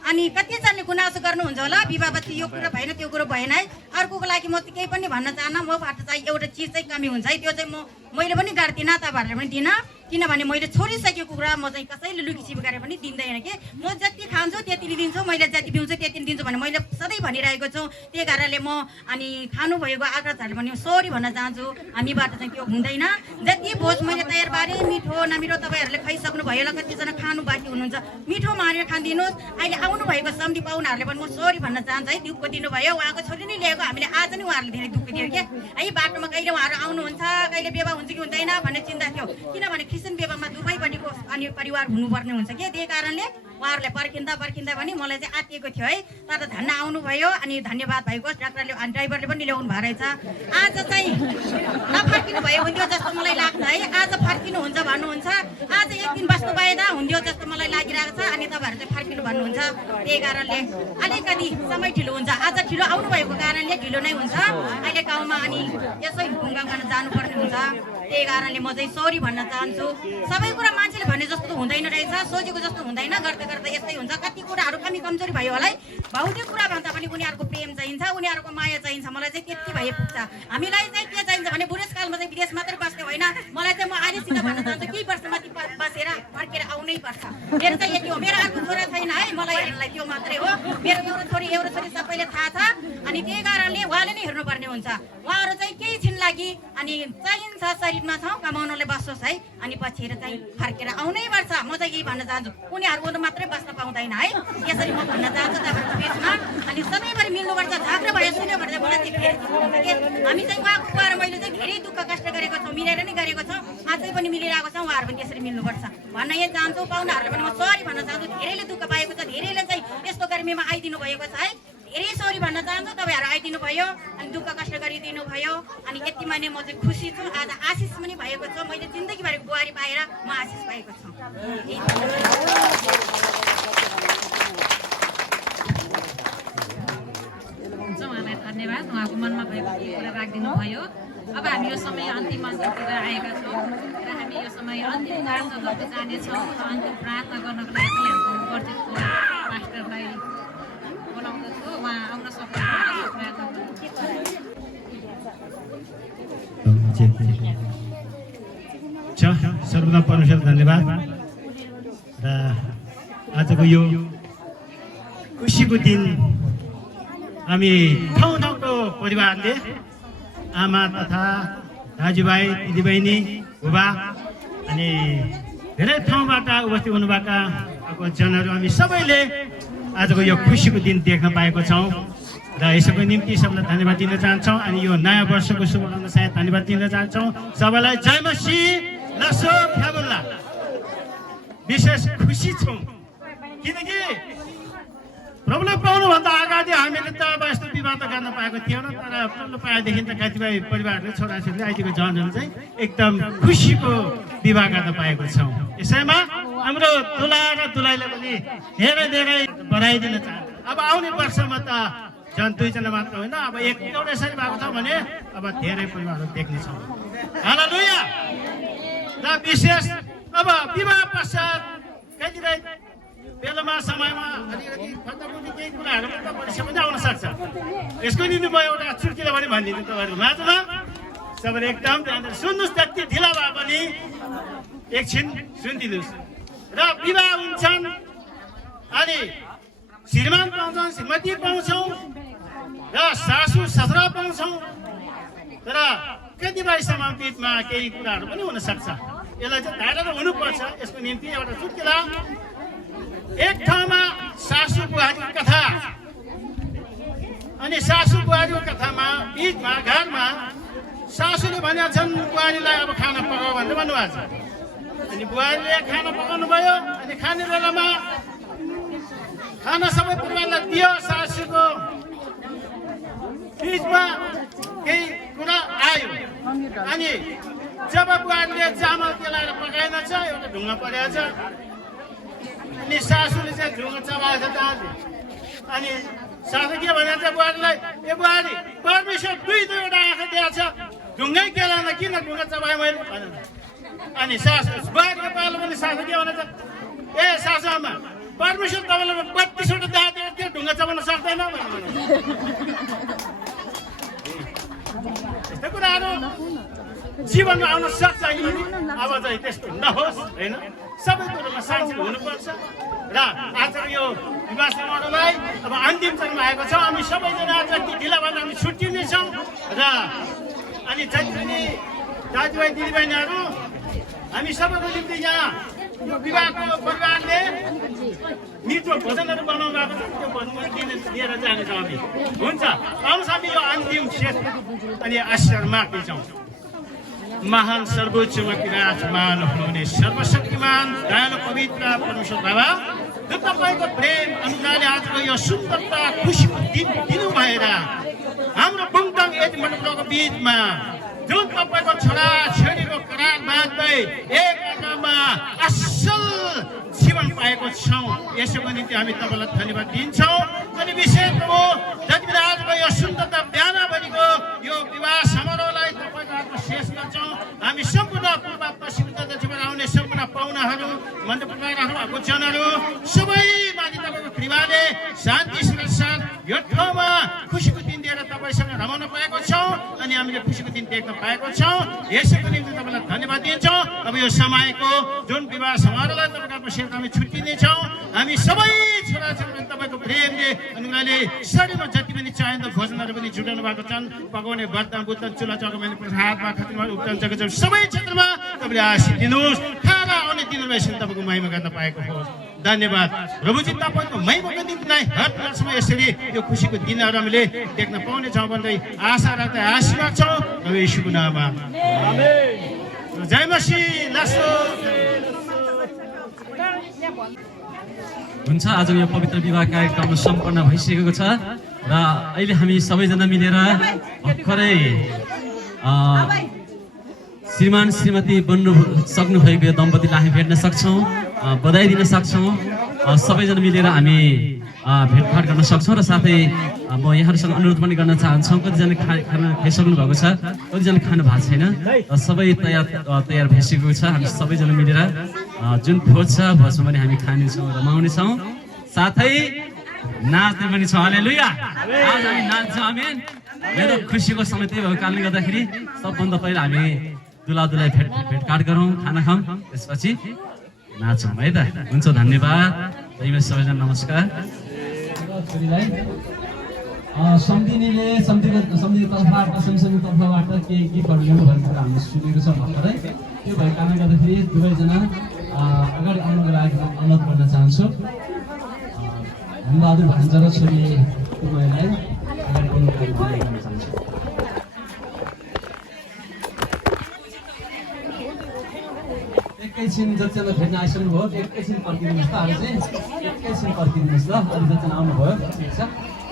अनि कतिजनाले गुनासो गर्नुहुन्छ होला विवाहपछि यो कुरा भएन त्यो कुरो भएन है अर्कोको लागि म चाहिँ केही पनि भन्न चाहन्न मबाट चाहिँ एउटा चिज चाहिँ कमी हुन्छ है त्यो चाहिँ मैले पनि गाड्दिनँ तपाईँहरूले पनि दिनँ किनभने मैले छोडिसकेको कुरा म चाहिँ कसैले लुकीछिपी गरेर पनि दिँदैन कि म जति खान्छु त्यति दिन्छु मैले जति पिउँछु त्यति दिन्छु भने मैले सधैँ भनिरहेको छु त्यही कारणले म अनि खानुभएको आग्रहहरूले पनि सरी भन्न चाहन्छु हामीबाट चाहिँ त्यो हुँदैन जति भोज मैले तयार पारेँ मिठो नमिठो तपाईँहरूले खाइसक्नु भयो होला कतिजना खानु बाँकी हुनुहुन्छ मिठो मानेर खानिदिनुहोस् अहिले आउनुभएको सम्झी पाहुनाहरूले पनि म सरी भन्न चाहन्छु है दुःख दिनुभयो उहाँको छोरी नै ल्याएको हामीले आज नै उहाँहरूले धेरै दुःख दियो क्या है बाटोमा कहिले उहाँहरू आउनुहुन्छ कहिले विवाह हुन्छ कि हुँदैन भन्ने चिन्ता थियो किनभने क्रिस्चियन विवाहमा दुवैपट्टिको अनि परिवार हुनुपर्ने हुन्छ कि त्यही कारणले उहाँहरूलाई पर्खिँदा पनि मलाई चाहिँ आत्तिएको थियो है तर धन्न आउनुभयो अनि धन्यवाद भएको डाक्टरले अनि ड्राइभरले पनि ल्याउनु भएको रहेछ आज चाहिँ नफर्किनु भयो हुन्थ्यो जस्तो मलाई लाग्छ है आज फर्किनुहुन्छ भन्नुहुन्छ आज एक दिन बस्नु पाएदा हुन्थ्यो जस्तो मलाई लागिरहेको छ अनि तपाईँहरू चाहिँ फर्किनु भन्नुहुन्छ त्यही कारणले अलिकति समय ढिलो हुन्छ आज ढिलो आउनुभएको कारणले ढिलो नै हुन्छ अहिले गाउँमा अनि यसै घुमघाम गर्न जानुपर्ने हुन्छ त्यही कारणले म चाहिँ सरी भन्न चाहन्छु सबै कुरा मान्छेले भने जस्तो त हुँदैन रहेछ सोचेको जस्तो हुँदैन गर्दा गर्दा यस्तै हुन्छ कति कुराहरू कमी कमजोरी भयो होला है भौतिक कुरा भन्दा पनि उनीहरूको प्रेम चाहिन्छ उनीहरूको माया चाहिन्छ मलाई चाहिँ त्यति भए पुग्छ हामीलाई चाहिँ के चाहिन्छ भने बुढेसकालमा चाहिँ विदेश मात्रै बस्ने होइन मलाई चाहिँ म आजसित भन्न चाहन्छु केही वर्षमाथि बसेर फर्केर आउनै पर्छ मेरो चाहिँ यति हो मेरो अर्को छोरा छैन है मलाई हेर्नलाई त्यो मात्रै हो मेरो एउटा छोरी सबैले थाहा छ अनि त्यही कारणले उहाँले नै हेर्नुपर्ने हुन्छ उहाँहरू चाहिँ केही छिन लागि अनि चाहिन्छ शरीरमा छौँ कमाउनले बस्छोस् है अनि पछि चाहिँ फर्केर आउनै पर्छ म चाहिँ यही भन्न चाहन्छु उनीहरू मात्रै बस्न पाउँदैन है यसरी म भन्न चाहन्छु तपाईँहरूको बिचमा अनि सबैभरि मिल्नुपर्छ झगडा भयो सुन्यो भने मलाई चाहिँ फेरि हामी चाहिँ उहाँको गएर मैले चाहिँ धेरै दुःख कष्ट गरेको छौँ मिलेर नै गरेको छौँ अझै पनि मिलिरहेको छ उहाँहरू पनि त्यसरी मिल्नुपर्छ भन्न यही चाहन्छु पाहुनाहरूले पनि म सरी भन्न चाहन्छु धेरैले दुःख पाएको छ धेरैले चाहिँ यस्तो गर्मीमा आइदिनु भएको छ है धेरै सरी भन्न चाहन्छु तपाईँहरू आइदिनु भयो अनि दुःख कष्ट गरिदिनु भयो अनि यतिमा नै म चाहिँ खुसी छु आज आशिष पनि भएको छ मैले जिन्दगीभरिको बुहारी पाएर म आशिष भएको छु उहाँलाई धन्यवाद उहाँको मनमा भएको कुरा राखिदिनु भयो अब हामी यो समय अन्तिम अन्ततिर आएका छौँ र हामी यो समय अन्तिम प्रार्थनातर्फ जानेछौँ अन्तिम प्रार्थना गर्नको लागि हाम्रो परिचित मास्टरलाई बोलाउँदछु उहाँ आउन सक्नुहुन्छ सर्वप्रथम परमेश्वर धन्यवाद र आजको यो खुसीको दिन हामी ठाउँ ठाउँको परिवारले आमा तथा दाजुभाइ दिदीबहिनी बुबा अनि धेरै ठाउँबाट उपस्थित हुनुभएका जनहरू हामी सबैले आजको यो खुसीको दिन देख्न पाएको छौँ र यसको निम्ति सबैलाई धन्यवाद दिन चाहन्छौँ अनि यो नयाँ वर्षको शुभकामना साथ धन्यवाद दिन चाहन्छौँ सबैलाई जय मसीह लसो फ्याबुल्ला। विशेष खुसी छौँ किनकि प्रभुले पाउनुभन्दा अगाडि हामीले त अब यस्तो विवाह त गर्न पाएको थिएन तर प्रभुले पाएदेखि त कतिपय परिवारले छोराछोरीले अहिलेको जनहरू चाहिँ एकदम खुसीको विवाह गर्न पाएको छौँ। यसैमा हाम्रो दुला र दुलाईले पनि धेरै धेरै बधाई दिन चाहन्छु। अब आउने वर्षमा त झन् 2 जना मात्र होइन अब एउटै यसरी भएको छ भने अब धेरै परिवारहरू देख्नेछौँ। हालेलुया। र विशेष अब विवाह पश्चात कतिपय बेलामा समयमा अलिकति खतरनाक केही कुराहरू त परीक्षा पनि आउन सक्छ। यसको निम्ति म एउटा चुटकीले पनि भनिदिन्छु तपाईँहरू माझमा सबैले एकदम ध्यान दिएर सुन्नुहोस्। त्यति ढिला भए पनि एकछिन सुनिदिनुहोस्। र विवाह हुन्छन् अनि श्रीमान पाउँछन् श्रीमती पाउँछौँ र सासू ससुरा पाउँछौँ तर कतिपय समाजमा केही कुराहरू पनि हुन सक्छ। यसलाई चाहिँ धारा त हुनुपर्छ। यसको निम्ति एउटा चुटकीला एक ठाउँमा सासू बुहारीको कथा अनि सासू बुहारीको कथामा बिचमा घरमा सासूले भनेका छन् बुहारीलाई अब खाना पकाऊ भनेर भन्नुभएको छ। अनि बुहारीले खाना पकाउनु भयो अनि खाने बेलामा खाना सबै परिवारलाई दियो। सासूको बिचमा केही कुरा आयो अनि जब बुहारीले चामल केलाएर पकाएन छ एउटा ढुङ्गा परेको छ अनि सासूले चाहिँ ढुङ्गा चबाएको छ दाजुले अनि सासू के भनेको छ बुहारीलाई ए बुहारी परमेश्वर दुईवटा आँखा दिएको छ ढुङ्गै केलाएर किन ढुङ्गा चबाएँ मैले भने अनि सासू बुहारीको पालो पनि सासू के भनेको छ ए सासू आमा परमेश्वर तपाईँलाई 32वटा दाँत दिएको थियो ढुङ्गा चबाउन सक्दैन यस्तो कुराहरू जीवनमा आउन सक्छ अनि अब चाहिँ त्यस्तो नहोस् होइन। सबै कुरोमा शान्ति हुनुपर्छ र आज यो विवाह समारोहलाई अब अन्तिम चरणमा आएको छ। हामी सबैजना जति ढिला भन्दा हामी छुट्टिनेछौँ र अनि जति पनि दाजुभाइ दिदीबहिनीहरू हामी सबैको निम्ति यहाँ यो विवाहको परिवारले मिठो भोजनहरू बनाउनु भएको छ त्यो भोजन लिएर जानेछौँ हामी। हुन्छ आउनुहोस् हामी यो अन्तिम शेष अनि आशीर्वाद माग्नेछौँ। महान सर्वोच्चमा विराजमान हुनुहुने सर्वशक्तिमान दयालु पवित्र परमेश्वर बाबा तपाईँको प्रेम अनुसारले आजको यो सुन्दरता खुसीको दिन दिनु भएर हाम्रो बुङटाङ एजमण्डलको बिचमा जुन तपाईँको छोरा छोरीको करार बाँध्दै एक अर्कामा असल जीवन पाएको छौँ यसको निम्ति हामी तपाईँलाई धन्यवाद दिन्छौँ। अनि विशेष हो जति बेला आजको यो सुन्दरता बिहानभरिको यो विवाह समारोहलाई तपाईँको हातमा शेष गर्छौँ। हामी सम्पूर्ण पूर्व पश्चिम दक्षिणबाट आउने सम्पूर्ण पाहुनाहरू मण्डपकारहरू आगोजनहरू सबैमाथि तपाईँको कृपाले शान्ति सुरक्षा यो ठाउँमा खुसीको दिन दिएर तपाईँसँग रमाउन पाएको छौँ अनि हामीले खुसीको दिन देख्न पाएको छौँ। यसैको निम्ति तपाईँलाई धन्यवाद दिन्छौँ। अब यो समयको जुन विवाह समारोहलाई तपाईँको शेष हामी छुट्टिनेछौँ। हामी सबै छोराछोरी तपाईँको प्रेमले अनि उनीहरूले शरीरमा जति पनि चाहिँदो भोजनहरू पनि जुटाउनु भएको छन् पकाउने बर्तन बुर्तन चुल्हा चौकामा प्रसादमा खतमा उपचार जग्गा सबै क्षेत्रमा तपाईँले आशीष दिनुहोस्। खाना आउने दिनमा यसरी तपाईँको महिमा गर्न पाएको होस्। धन्यवाद प्रभुजी तपाईँको महिमाको निम्ति नै हर वर्षमा यसरी यो खुसीको दिनहरू हामीले देख्न पाउनेछौँ भन्दै आशा राख्दै आशीर्वाद छौँ प्रभु येशूको नाममा आमेन। जय मसीह लसो। हुन्छ आजको यो पवित्र विवाह कार्यक्रम सम्पन्न भइसकेको छ र अहिले हामी सबैजना मिलेर भर्खरै श्रीमान श्रीमती बन्नु सक्नुभएको यो दम्पतिलाई हामी भेट्न सक्छौँ बधाई दिन सक्छौँ। सबैजना मिलेर हामी भेटघाट गर्न सक्छौँ र साथै म यहाँहरूसँग अनुरोध पनि गर्न चाहन्छौँ कतिजना खाना खाइसक्नु भएको छ कतिजना खानु भएको छैन सबै तयार भइसकेको छ। हामी सबैजना मिलेर जुन भोज छ भोजमा पनि हामी खानेछौँ रमाउनेछौँ साथै नाच्ने पनि छौँ। हालेलुया। आज हामी नाच्छौँ आमेन। मेरो खुसीको समय त्यही भएको कारणले गर्दाखेरि सबभन्दा पहिला हामी दुलाई भेटघाट गरौँ, खाना खाऊँ, त्यसपछि नाचौँ है त। हुन्छ, धन्यवाद। जय सबैजना नमस्कार। छोरीलाई सम्झिनेले सम्झिने तर्फबाट सँगसँगै तर्फबाट के गीतहरू ल्याउनु भन्ने कुरा हामीले सुनेको छौँ भर्खरै। त्यो भएको कारणले गर्दाखेरि दुवैजना अगाडि आउनुको लागि अनुरोध गर्न चाहन्छु। धनबहादुर भान्जा र छोरी तपाईँलाई अगाडि आउनुको लागि अनुरोध गर्न चाहन्छु। एकैछिन जतिजना भेट्न आइसक्नु भयो एकैछिन पर्खिदिनुहोस् त। अरू चाहिँ एकैछिन पर्खिदिनुहोस् ल। अरू जतिजना आउनुभयो ठिक छ,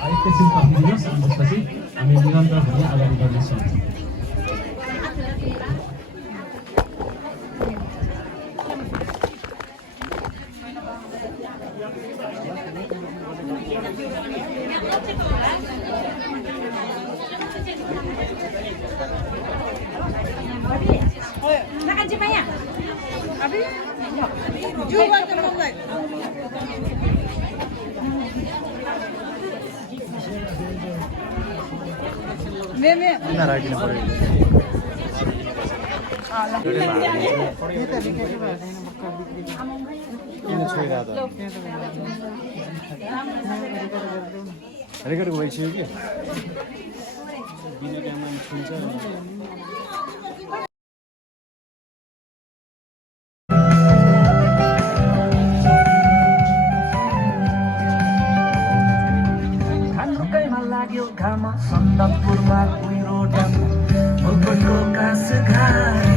एकैछिन पर्खिदिनुहोस्। अनि त्यसपछि हामी निरन्तर भनी अगाडि बढ्नेछौँ। रेकर्ड भइसक्यो कि बिना क्यामेरामा छुन्छ। खानुकैमा लाग्यो घाम सन्दकपुरमा कुहिरो ड्याम मुलको कास घारी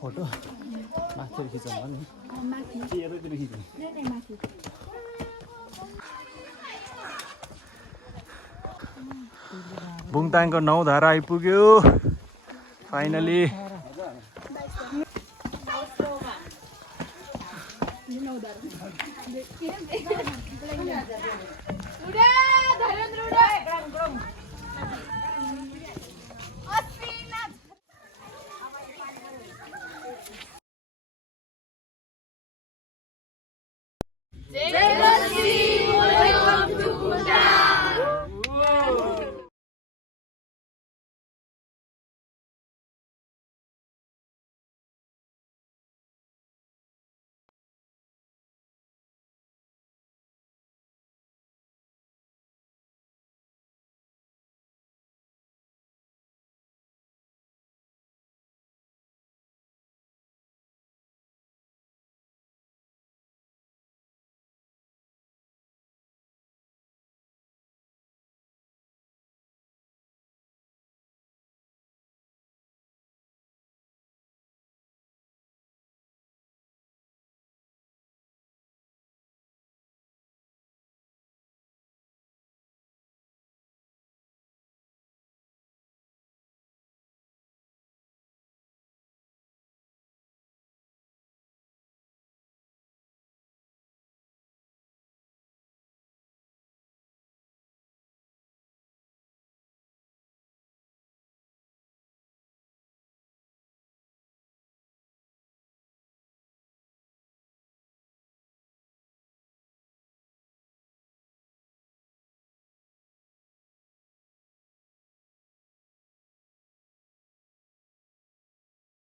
फोटो माथि खिचौँ नि बुङताङको 9 धारा आइपुग्यो फाइनली।